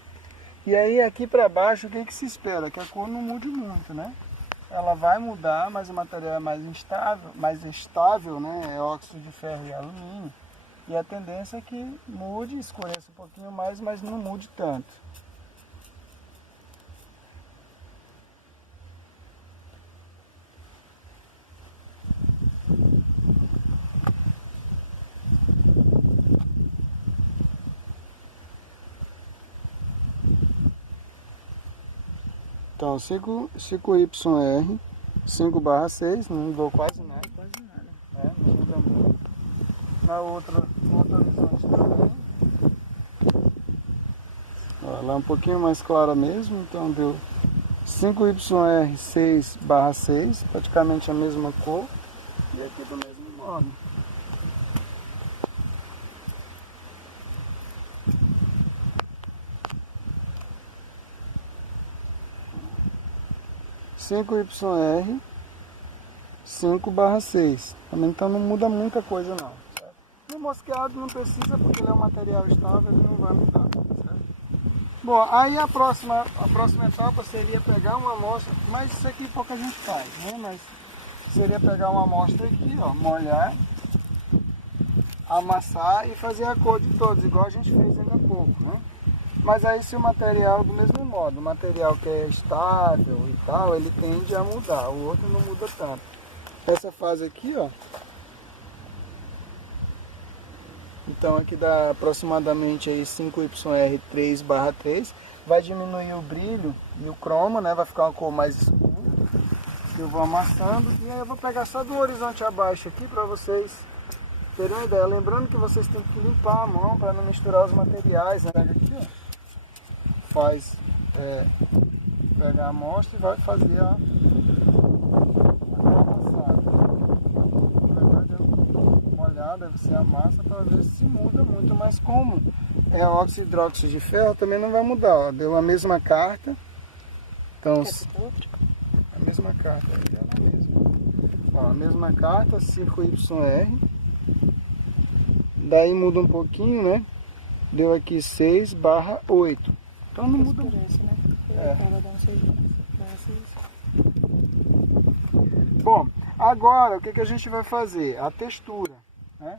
E aí aqui para baixo, o que que se espera? Que a cor não mude muito, né? Ela vai mudar, mas o material é mais estável, né? É óxido de ferro e alumínio. E a tendência é que mude, escureça um pouquinho mais, mas não mude tanto. Então 5YR 5/6, não mudou quase nada. Quase nada. Não muda muito. Na outra, no outro horizonte também. Ó, ela é um pouquinho mais clara mesmo, então deu 5YR 6/6, praticamente a mesma cor. fazer aqui do mesmo modo. Cinco YR 5/6. Também então não muda muita coisa não. Certo? No mosqueado não precisa porque ele é um material estável e não vai mudar. Certo? Bom, aí a próxima etapa seria pegar uma amostra, mas isso aqui pouca gente faz, né? Mas seria pegar uma amostra aqui, ó, molhar, amassar e fazer a cor de todos, igual a gente fez ainda há pouco, né? Mas aí se o material, do mesmo modo, o material que é estável e tal, ele tende a mudar, o outro não muda tanto. Essa fase aqui, ó, então aqui dá aproximadamente aí 5YR 3/3, vai diminuir o brilho e o croma, né? Vai ficar uma cor mais escura. Eu vou amassando e aí eu vou pegar só do horizonte abaixo aqui para vocês terem uma ideia. Lembrando que vocês têm que limpar a mão para não misturar os materiais, né? Pega aqui, ó. Faz, pega a amostra e vai fazer a amassada. Na verdade, uma olhada, você amassa para ver se muda muito, mas como é óxido hidróxido de ferro, também não vai mudar, ó. Deu a mesma carta. Então, a mesma carta, aí é a mesma. Ó, a mesma carta, 5YR. Daí muda um pouquinho, né? Deu aqui 6/8. Então não muda muito. Né? Bom, agora o que a gente vai fazer? A textura, né?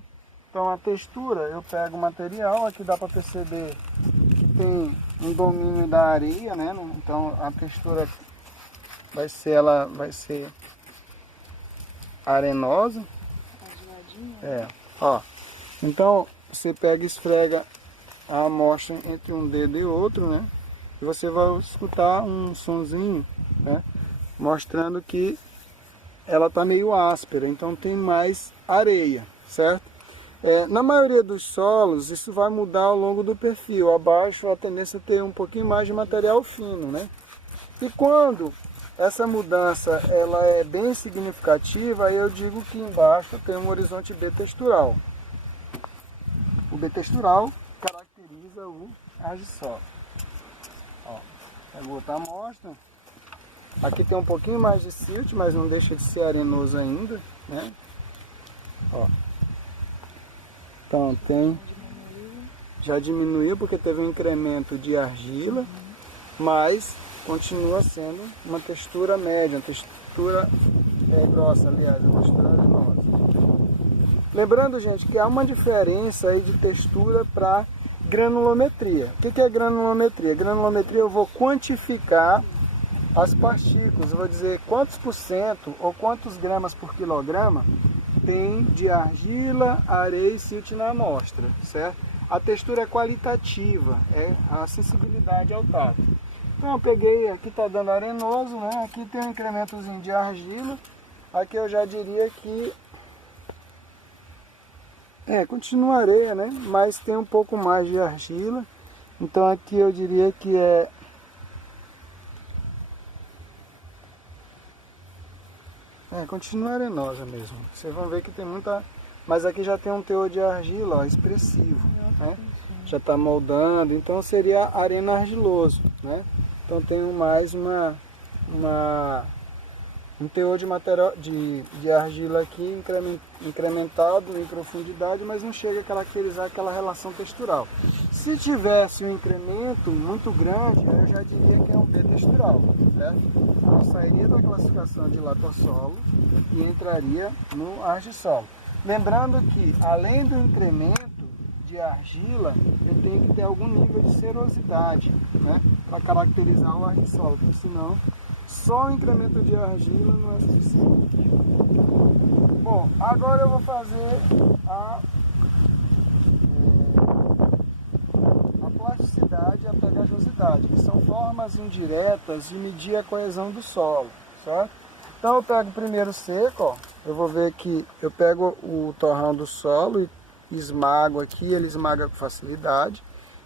Então a textura, eu pego o material, aqui dá para perceber que tem um domínio da areia, né? Então a textura vai ser arenosa. Ó. Então você pega e esfrega a amostra entre um dedo e outro, né? E você vai escutar um sonzinho, né? Mostrando que ela está meio áspera, então tem mais areia, certo? Na maioria dos solos, isso vai mudar ao longo do perfil. Abaixo, a tendência é ter um pouquinho mais de material fino, né? E quando essa mudança ela é bem significativa, aí eu digo que embaixo tem um horizonte B textural. O B textural caracteriza o argissol. Ó, pegou outra amostra. Aqui tem um pouquinho mais de silt, mas não deixa de ser arenoso ainda, né? Ó. Então já diminuiu porque teve um incremento de argila, mas continua sendo uma textura média, uma textura grossa, aliás, uma textura arenosa. Lembrando, gente, que há uma diferença aí de textura para granulometria. O que é granulometria? Granulometria eu vou quantificar as partículas, eu vou dizer quantos por cento ou quantos gramas por quilograma tem de argila, areia e silt na amostra, certo? A textura é qualitativa, é a sensibilidade ao tato. Então eu peguei, aqui está dando arenoso, né? Aqui tem um incrementozinho de argila, aqui eu já diria que continua areia, né? Mas tem um pouco mais de argila, então aqui eu diria que continua arenosa mesmo. Vocês vão ver que tem muita... Mas aqui já tem um teor de argila, ó, expressivo, né? Já está moldando, então seria arena argiloso, né? Então tem mais um teor de material de argila aqui incrementado em profundidade, mas não chega a caracterizar aquela relação textural. Se tivesse um incremento muito grande, eu já diria que é um B textural, certo? Então sairia da classificação de latossolo e entraria no argissolo. Lembrando que, além do incremento de argila, eu tenho que ter algum nível de serosidade, né, para caracterizar o argissolo, porque senão só o incremento de argila não é suficiente. Bom, agora eu vou fazer a plasticidade e a pegajosidade, que são formas indiretas de medir a coesão do solo, certo? Então eu pego primeiro seco, ó, eu vou ver que eu pego o torrão do solo e esmago aqui, ele esmaga com facilidade.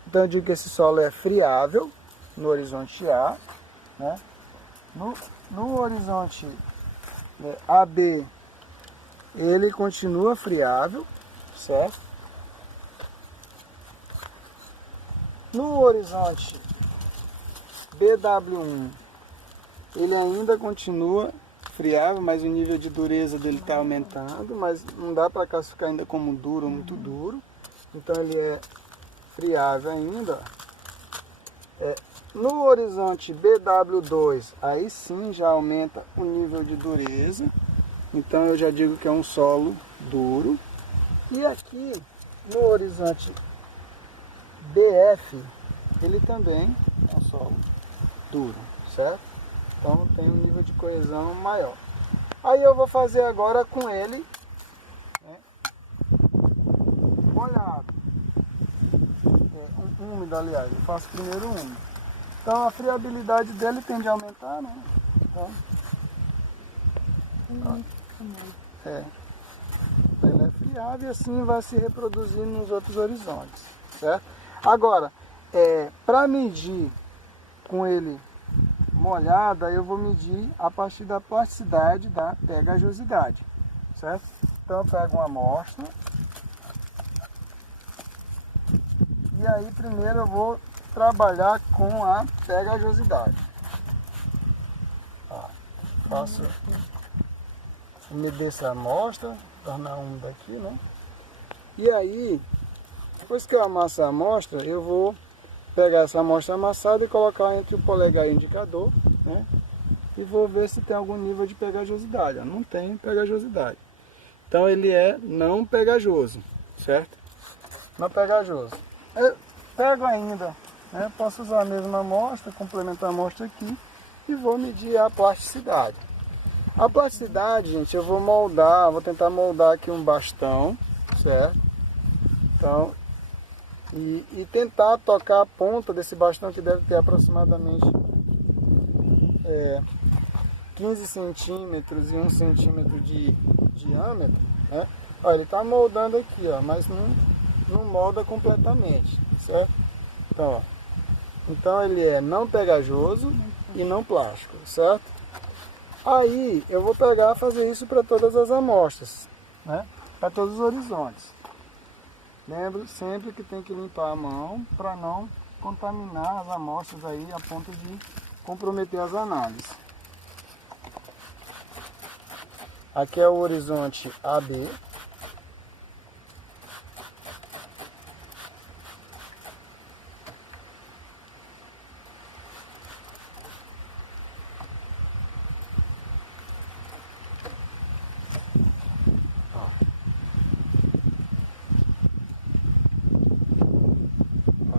Então eu digo que esse solo é friável no horizonte A, no horizonte AB ele continua friável, certo? No horizonte BW1, ele ainda continua friável, mas o nível de dureza dele está aumentando, mas não dá para classificar ainda como duro ou muito duro. Então ele é friável ainda. No horizonte BW2, aí sim já aumenta o nível de dureza. Então eu já digo que é um solo duro. E aqui no horizonte BF, ele também é um solo duro, certo? Então tem um nível de coesão maior. Aí eu vou fazer agora com ele, né, molhado, úmido, aliás. Eu faço primeiro úmido. Então a friabilidade dele tende a aumentar, né? Então, ele é friável e assim vai se reproduzir nos outros horizontes, certo? Agora, para medir com ele molhado, aí eu vou medir a partir da plasticidade, da pegajosidade, certo? Então eu pego uma amostra e aí primeiro eu vou trabalhar com a pegajosidade. Faço medir essa amostra, tornar úmida aqui, né? E aí, depois que eu amasso a amostra, eu vou pegar essa amostra amassada e colocar entre o polegar e o indicador, né? E vou ver se tem algum nível de pegajosidade. Não tem pegajosidade. Então ele é não pegajoso, certo? Não pegajoso. Eu pego ainda, né? Posso usar a mesma amostra, complementar a amostra aqui e vou medir a plasticidade. A plasticidade, gente, eu vou moldar, vou tentar moldar aqui um bastão, certo? Então, e tentar tocar a ponta desse bastão, que deve ter aproximadamente 15 centímetros e 1 centímetro de diâmetro, né? Olha, ele está moldando aqui, ó, mas não molda completamente, certo? Então, ó, então ele é não pegajoso e não plástico, certo? Aí eu vou pegar e fazer isso para todas as amostras, né? Para todos os horizontes. Lembre sempre que tem que limpar a mão para não contaminar as amostras aí a ponto de comprometer as análises. Aqui é o horizonte AB.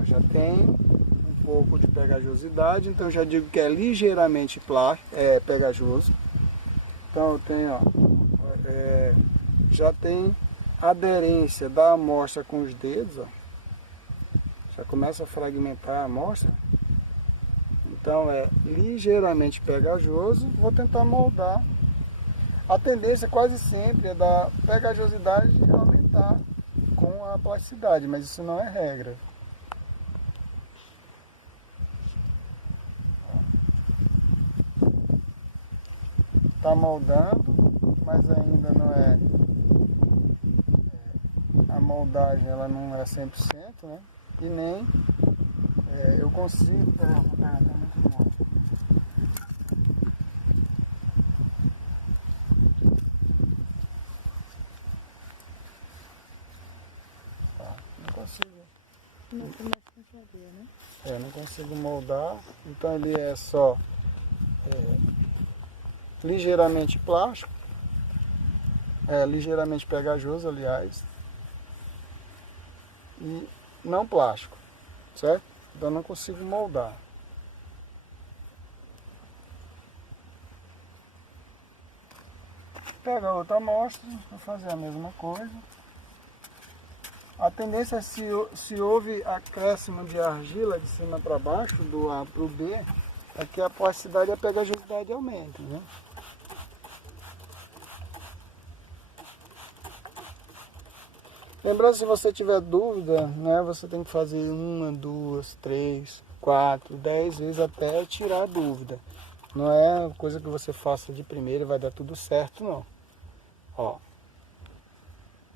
Já tem um pouco de pegajosidade, então já digo que é ligeiramente pegajoso. Então eu tenho, ó, já tem aderência da amostra com os dedos, ó. Já começa a fragmentar a amostra. Então é ligeiramente pegajoso. Vou tentar moldar. A tendência quase sempre é da pegajosidade aumentar com a plasticidade, mas isso não é regra. Está moldando, mas ainda não a moldagem ela não é 100%, né? E nem eu consigo... Tá muito bom. Não consigo. Não começa a fazer, né? Não consigo moldar, então ele é só ligeiramente plástico, ligeiramente pegajoso, aliás, e não plástico, certo? Então eu não consigo moldar. Pega outra amostra, vou fazer a mesma coisa. A tendência é se houve acréscimo de argila de cima para baixo, do A para o B, é que a plasticidade e a pegajosidade aumentem, né? Lembrando, se você tiver dúvida, né, você tem que fazer 1, 2, 3, 4, 10 vezes até tirar a dúvida. Não é coisa que você faça de primeira e vai dar tudo certo, não. Ó,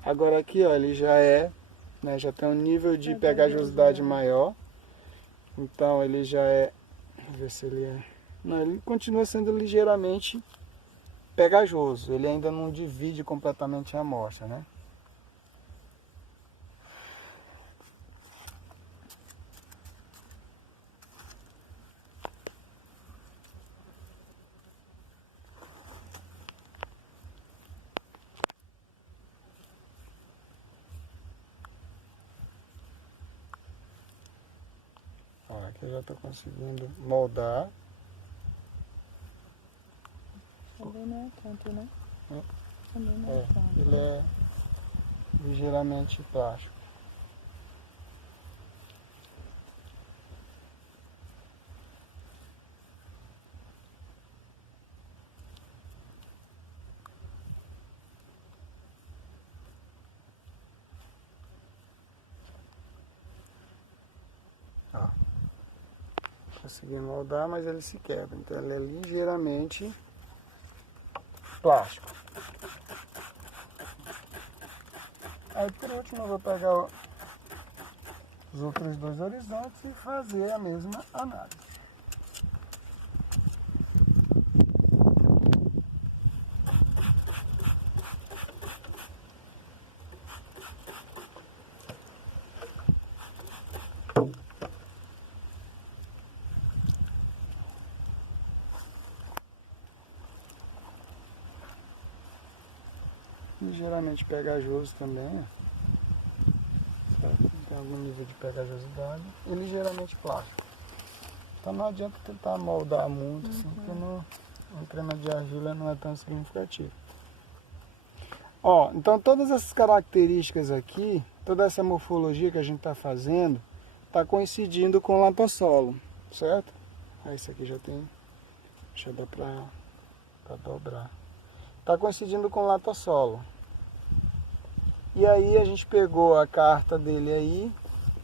Agora aqui, ó, ele já é, né, já tem um nível de pegajosidade maior. Então ele já é, vamos ver se ele é, não, ele continua sendo ligeiramente pegajoso. Ele ainda não divide completamente a amostra, né? Aqui eu já estou conseguindo moldar. Também não é tanto, né? Também não é tanto. Ele é ligeiramente plástico. Ó. Consegui moldar, mas ele se quebra. Então ele é ligeiramente plástico. Aí por último eu vou pegar os outros dois horizontes e fazer a mesma análise. Ligeiramente pegajoso também, certo? Tem algum nível de pegajosidade e ligeiramente plástico. Então não adianta tentar moldar muito, assim, porque o crema de argila não é tão significativo. Ó, então todas essas características aqui, toda essa morfologia que a gente está fazendo, está coincidindo com o latossolo, certo? Aí esse aqui já tem, deixa eu dar para dobrar. Está coincidindo com o latossolo. E aí a gente pegou a carta dele aí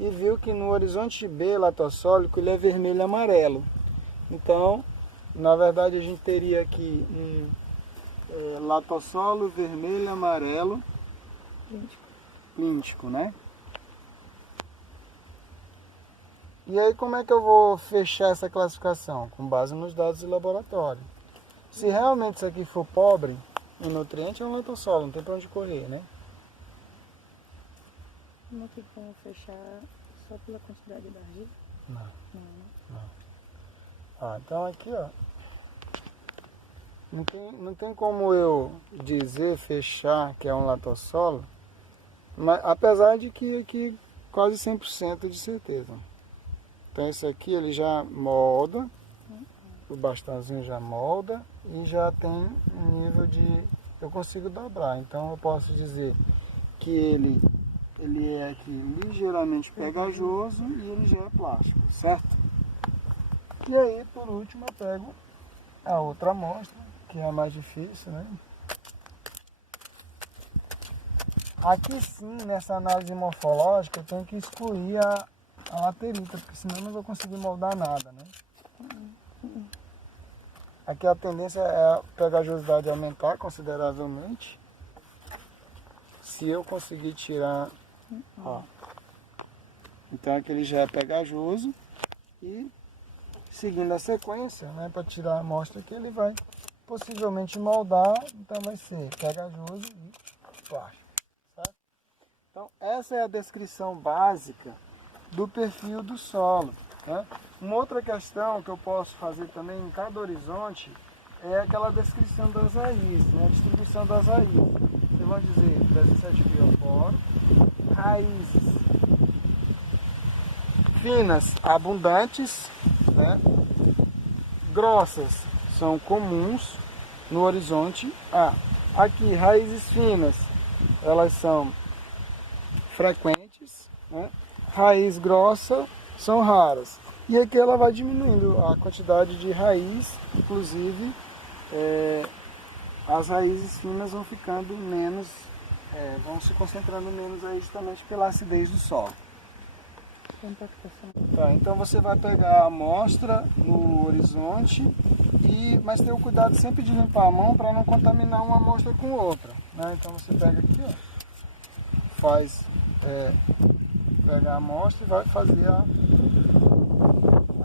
e viu que no horizonte B latossólico ele é vermelho e amarelo. Então, na verdade a gente teria aqui um latossolo vermelho e amarelo plíntico, né? E aí como é que eu vou fechar essa classificação? Com base nos dados de laboratório. Se realmente isso aqui for pobre em nutriente, é um latossolo, não tem para onde correr, né? Não tem como fechar só pela quantidade de argila? Não. Então aqui, ó, não tem como eu dizer, fechar que é um latossolo, mas apesar de que aqui quase 100% de certeza. Então esse aqui ele já molda, o bastãozinho já molda e já tem um nível de, eu consigo dobrar. Então eu posso dizer que ele é aqui ligeiramente pegajoso e ele já é plástico, certo? E aí, por último, eu pego a outra amostra, que é a mais difícil, né? Aqui sim, nessa análise morfológica, eu tenho que excluir a laterita, porque senão eu não vou conseguir moldar nada, né? Aqui a tendência é a pegajosidade aumentar consideravelmente. Se eu conseguir tirar, ó. Então aqui ele já é pegajoso e seguindo a sequência, né, para tirar a amostra que ele vai possivelmente moldar, então vai ser pegajoso e plástico, certo? Então essa é a descrição básica do perfil do solo, né? Uma outra questão que eu posso fazer também em cada horizonte é aquela descrição das raízes, né? A distribuição das raízes. Vocês vão dizer presente bioforo, raízes finas, abundantes, né? Grossas são comuns no horizonte A. Aqui, raízes finas, elas são frequentes, né? Raiz grossa são raras. E aqui ela vai diminuindo a quantidade de raiz, inclusive as raízes finas vão ficando menos, vão se concentrando menos aí justamente pela acidez do solo. Tá, então você vai pegar a amostra no horizonte, mas ter o cuidado sempre de limpar a mão para não contaminar uma amostra com outra, né? Então você pega aqui, ó, faz, pega a amostra e vai fazer a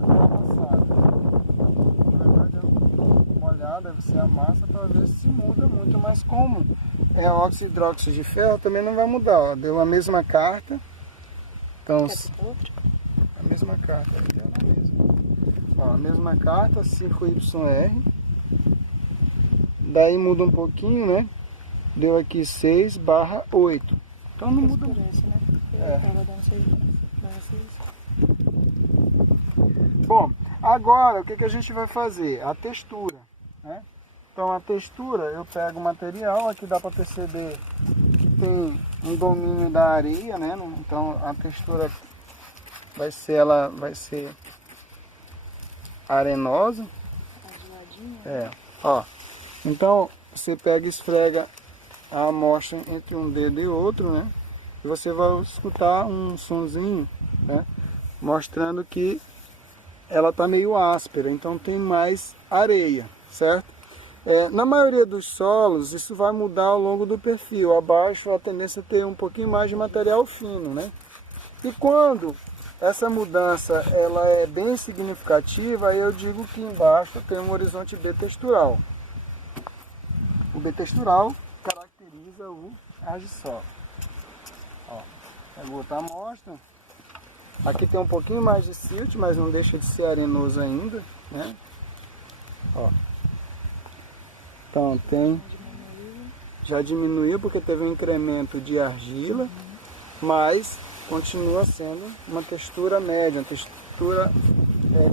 amassada. Na verdade, uma olhada, você amassa para ver se muda muito, mas como é óxido hidróxido de ferro, também não vai mudar. Ó. Deu a mesma carta. Então, a mesma carta, deu na mesma. Ó, a mesma carta, 5YR. Daí muda um pouquinho, né? Deu aqui 6/8. Então não muda muito. Né? Bom, agora o que a gente vai fazer? A textura, né? Então a textura, eu pego o material, aqui dá para perceber que tem um domínio da areia, né? Então a textura vai ser arenosa. Ó. Então você pega e esfrega a amostra entre um dedo e outro, né? E você vai escutar um sonzinho, né? Mostrando que ela está meio áspera, então tem mais areia, certo? Na maioria dos solos, isso vai mudar ao longo do perfil. Abaixo, a tendência é ter um pouquinho mais de material fino, né? E quando essa mudança ela é bem significativa, aí eu digo que embaixo tem um horizonte B textural. O B textural caracteriza o argissol. Ó, pegou outra amostra. Aqui tem um pouquinho mais de silt, mas não deixa de ser arenoso ainda, né? Ó. Então tem, já diminuiu porque teve um incremento de argila, mas continua sendo uma textura média, uma textura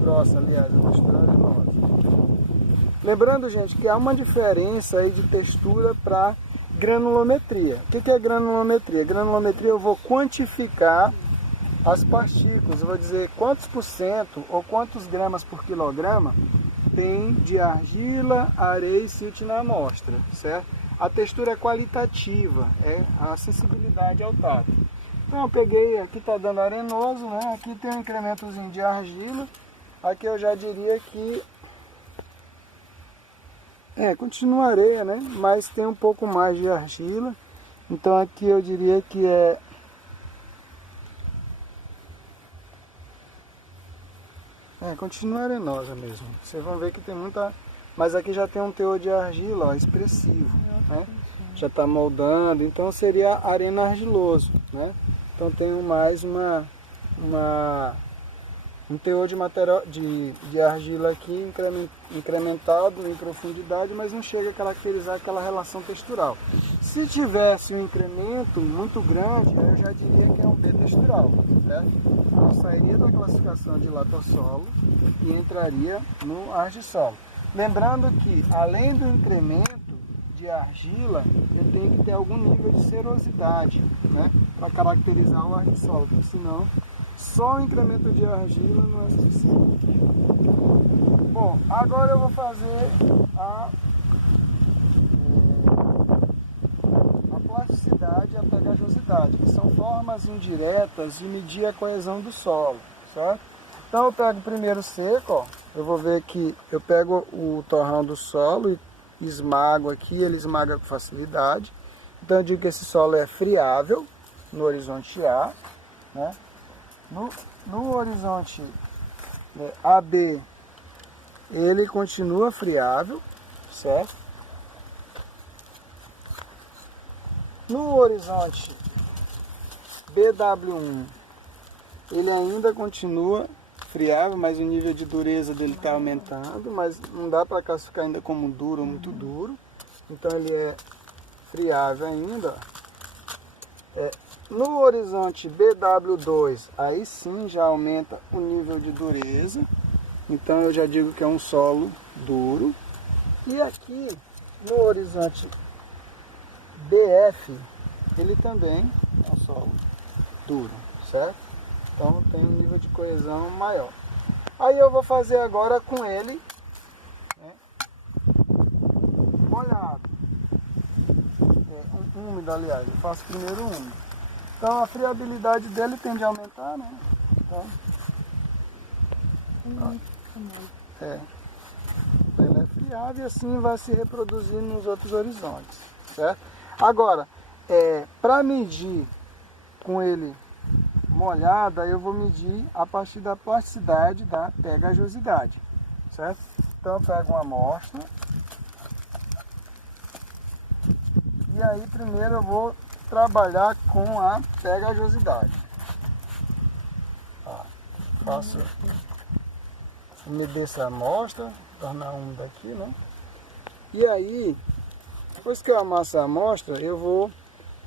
grossa, aliás, uma textura arenosa. Lembrando, gente, que há uma diferença aí de textura para granulometria. O que é granulometria? Granulometria eu vou quantificar as partículas, eu vou dizer quantos por cento ou quantos gramas por quilograma tem de argila, areia e silt na amostra, certo? A textura é qualitativa, é a sensibilidade ao tato. Então eu peguei, aqui está dando arenoso, né? Aqui tem um incrementozinho de argila, aqui eu já diria que continua areia, né? Mas tem um pouco mais de argila, então aqui eu diria que continua arenosa mesmo. Vocês vão ver que tem muita... Mas aqui já tem um teor de argila, ó, expressivo, né? Já está moldando, então seria arena argiloso, né? Então tem mais um teor de material de argila aqui incrementado em profundidade, mas não chega a caracterizar aquela relação textural. Se tivesse um incremento muito grande, eu já diria que é um B textural, certo? Então sairia da classificação de latossolo e entraria no argissolo. Lembrando que, além do incremento de argila, eu tenho que ter algum nível de serosidade, né, para caracterizar o argissolo, porque senão só o incremento de argila não é suficiente. Bom, agora eu vou fazer a plasticidade e a pegajosidade, que são formas indiretas de medir a coesão do solo, certo? Então eu pego primeiro seco, ó, eu vou ver que eu pego o torrão do solo e esmago aqui, ele esmaga com facilidade. Então eu digo que esse solo é friável no horizonte A, né? No horizonte AB, ele continua friável, certo? No horizonte BW1, ele ainda continua friável, mas o nível de dureza dele está aumentando, mas não dá para classificar ainda como duro ou muito duro. Então ele é friável ainda. No horizonte BW2, aí sim já aumenta o nível de dureza. Então eu já digo que é um solo duro. E aqui no horizonte BF, ele também é um solo duro, certo? Então tem um nível de coesão maior. Aí eu vou fazer agora com ele, né, molhado, úmido, aliás, eu faço primeiro úmido. Então a friabilidade dele tende a aumentar, né? Então, ele é friável e assim vai se reproduzir nos outros horizontes, certo? Agora, para medir com ele molhado, aí eu vou medir a partir da plasticidade, da pegajosidade, certo? Então eu pego uma amostra e aí primeiro eu vou trabalhar com a pegajosidade. Faço medir essa amostra, tornar um daqui, né? E aí, depois que eu amasso a amostra, eu vou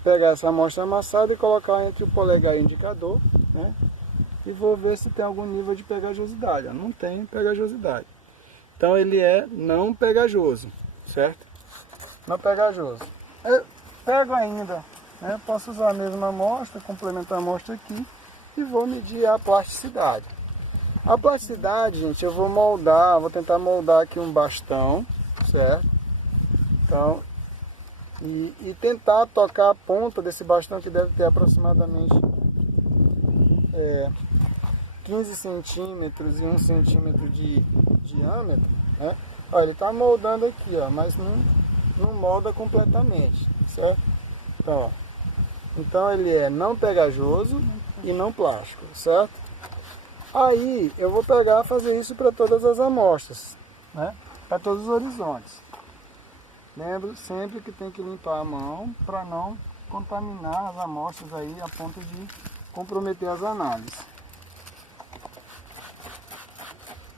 pegar essa amostra amassada e colocar entre o polegar e o indicador, né? E vou ver se tem algum nível de pegajosidade. Não tem pegajosidade. Então ele é não pegajoso, certo? Não pegajoso. Eu pego ainda, né? Posso usar a mesma amostra, complementar a amostra aqui e vou medir a plasticidade. A plasticidade, gente, eu vou moldar, vou tentar moldar aqui um bastão, certo? Então, e tentar tocar a ponta desse bastão, que deve ter aproximadamente 15 centímetros e 1 centímetro de diâmetro, né? Olha, ele está moldando aqui, ó, mas não molda completamente, certo? Então, ó, então ele é não pegajoso e não plástico, certo? Aí eu vou pegar e fazer isso para todas as amostras, né? Para todos os horizontes. Lembro sempre que tem que limpar a mão para não contaminar as amostras aí a ponto de comprometer as análises.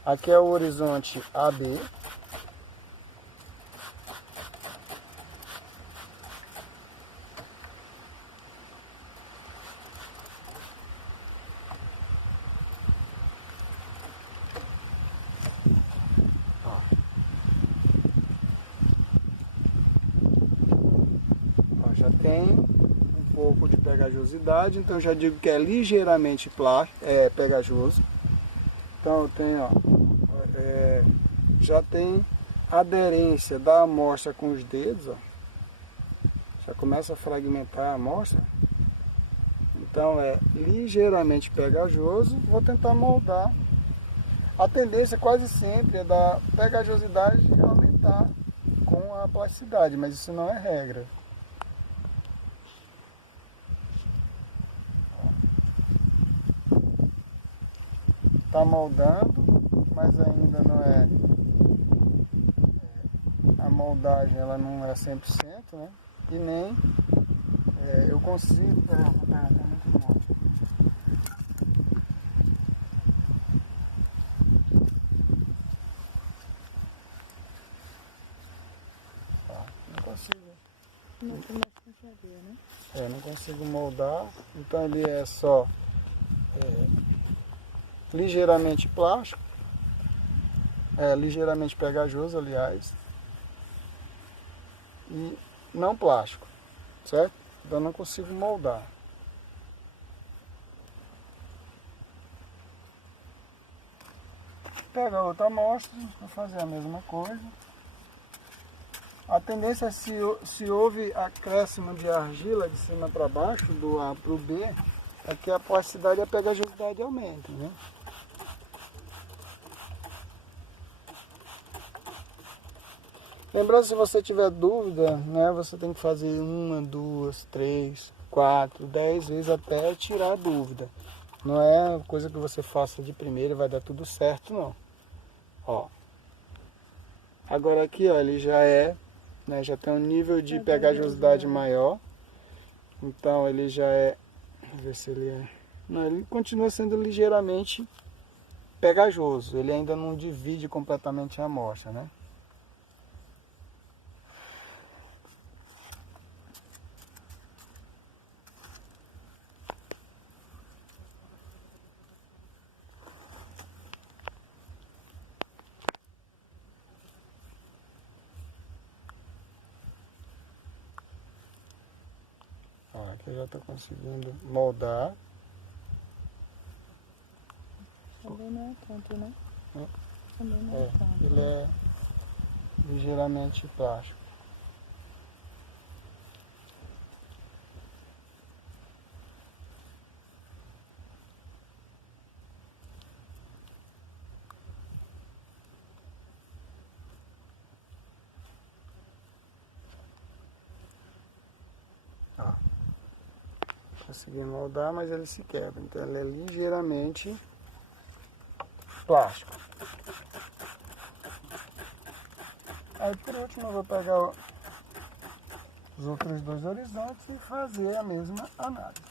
Aqui é o horizonte AB. Já tem um pouco de pegajosidade, então já digo que é ligeiramente pegajoso. Então eu tenho, ó, já tem aderência da amostra com os dedos, ó. Já começa a fragmentar a amostra. Então é ligeiramente pegajoso. Vou tentar moldar. A tendência quase sempre é da pegajosidade aumentar com a plasticidade, mas isso não é regra. Está moldando, mas ainda não é, a moldagem ela não é 100%, né? E nem eu consigo... Tá muito bom. Não consigo. Não tem mais pensaria, né? Não consigo moldar, então ele é só ligeiramente plástico, ligeiramente pegajoso, aliás, e não plástico, certo? Então não consigo moldar. Pega outra amostra, vou fazer a mesma coisa. A tendência é se houve acréscimo de argila de cima para baixo, do A para o B, é que a plasticidade e a pegajosidade aumentem, né? Lembrando, se você tiver dúvida, né, você tem que fazer 1, 2, 3, 4, 10 vezes até tirar a dúvida. Não é coisa que você faça de primeira e vai dar tudo certo, não. Ó. Agora aqui, ó, ele já né, já tem um nível de pegajosidade maior. Então ele já vamos ver se ele é... Não, ele continua sendo ligeiramente pegajoso. Ele ainda não divide completamente a amostra, né? Aqui eu já estou conseguindo moldar. Também não é tanto, né? Também não é tanto. Ele é ligeiramente plástico. conseguir moldar, mas ele se quebra. Então ele é ligeiramente plástico. Aí por último eu vou pegar os outros dois horizontes e fazer a mesma análise.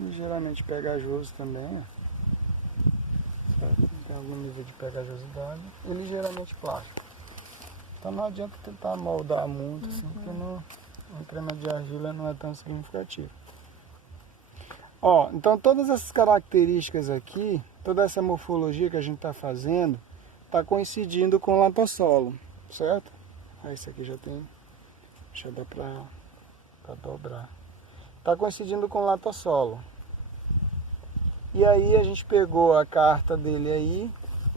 Ligeiramente pegajoso também, certo? Tem algum nível de pegajosidade e ligeiramente plástico. Então não adianta tentar moldar muito, assim, porque a crema de argila não é tão significativo. Ó, então todas essas características aqui, toda essa morfologia que a gente está fazendo, está coincidindo com o latossolo, certo? Aí esse aqui já tem, já dá para dobrar. Está coincidindo com o latossolo. E aí a gente pegou a carta dele aí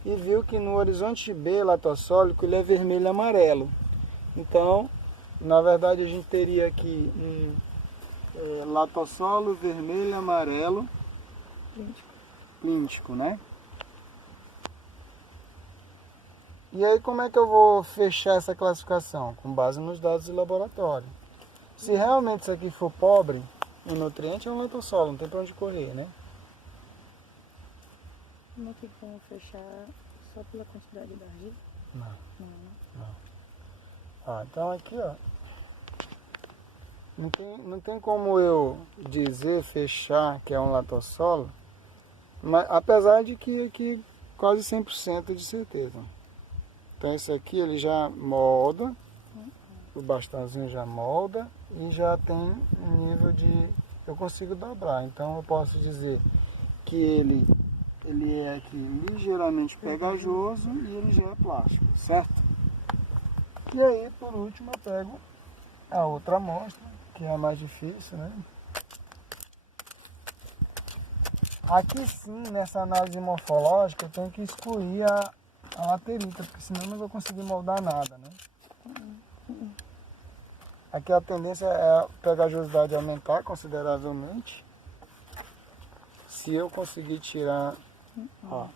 e viu que no horizonte B latossólico ele é vermelho e amarelo. Então, na verdade a gente teria aqui um latossolo vermelho e amarelo plíntico, né? E aí como é que eu vou fechar essa classificação? Com base nos dados de laboratório. Se realmente isso aqui for pobre em nutriente, é um latossolo, não tem para onde correr, né? Não tem como fechar só pela quantidade da argila? Não. Ah, então aqui, ó. Não tem como eu dizer, fechar que é um latossolo, mas apesar de que aqui quase 100% de certeza. Então esse aqui ele já molda, o bastãozinho já molda e já tem um nível de... eu consigo dobrar, então eu posso dizer que ele é aqui ligeiramente pegajoso e ele já é plástico, certo? E aí, por último, eu pego a outra amostra, que é a mais difícil, né? Aqui sim, nessa análise morfológica, eu tenho que excluir a laterita, porque senão eu não vou conseguir moldar nada, né? Aqui a tendência é a pegajosidade aumentar consideravelmente. Se eu conseguir tirar, ó.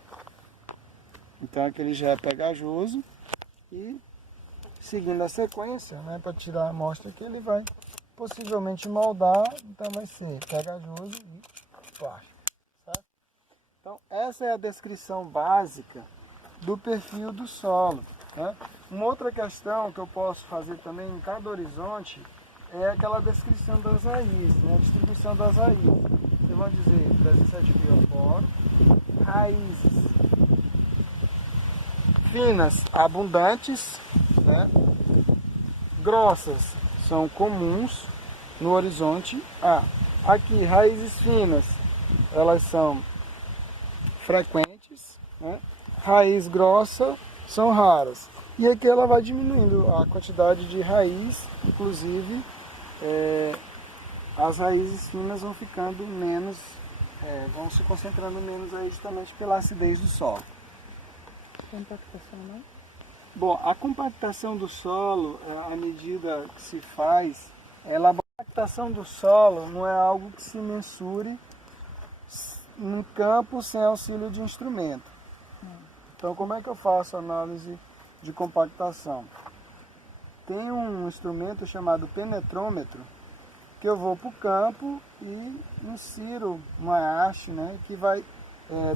Então aqui ele já é pegajoso e seguindo a sequência, né, para tirar a amostra que ele vai possivelmente moldar, então vai ser pegajoso e plástico, certo? Então essa é a descrição básica do perfil do solo, né? Uma outra questão que eu posso fazer também em cada horizonte é aquela descrição das raízes, né? A distribuição das raízes. Vocês vão dizer presença de bioporo, raízes finas, abundantes, né? Grossas são comuns no horizonte A. Aqui, raízes finas, elas são frequentes, né? Raiz grossa são raras. E aqui ela vai diminuindo a quantidade de raiz, inclusive as raízes finas vão ficando menos, vão se concentrando menos aí justamente pela acidez do solo. Compactação, né? Bom, a compactação do solo, à medida que se faz, a compactação do solo não é algo que se mensure em campo sem auxílio de instrumento. Então, como é que eu faço a análise de compactação? Tem um instrumento chamado penetrômetro, que eu vou para o campo e insiro uma haste, né, que vai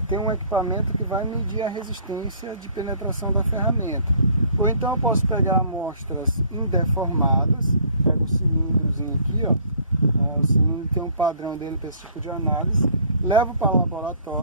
ter um equipamento que vai medir a resistência de penetração da ferramenta. Ou então eu posso pegar amostras indeformadas, pego o cilindrozinho aqui, ó, o cilindro tem um padrão dele para esse tipo de análise, levo para o laboratório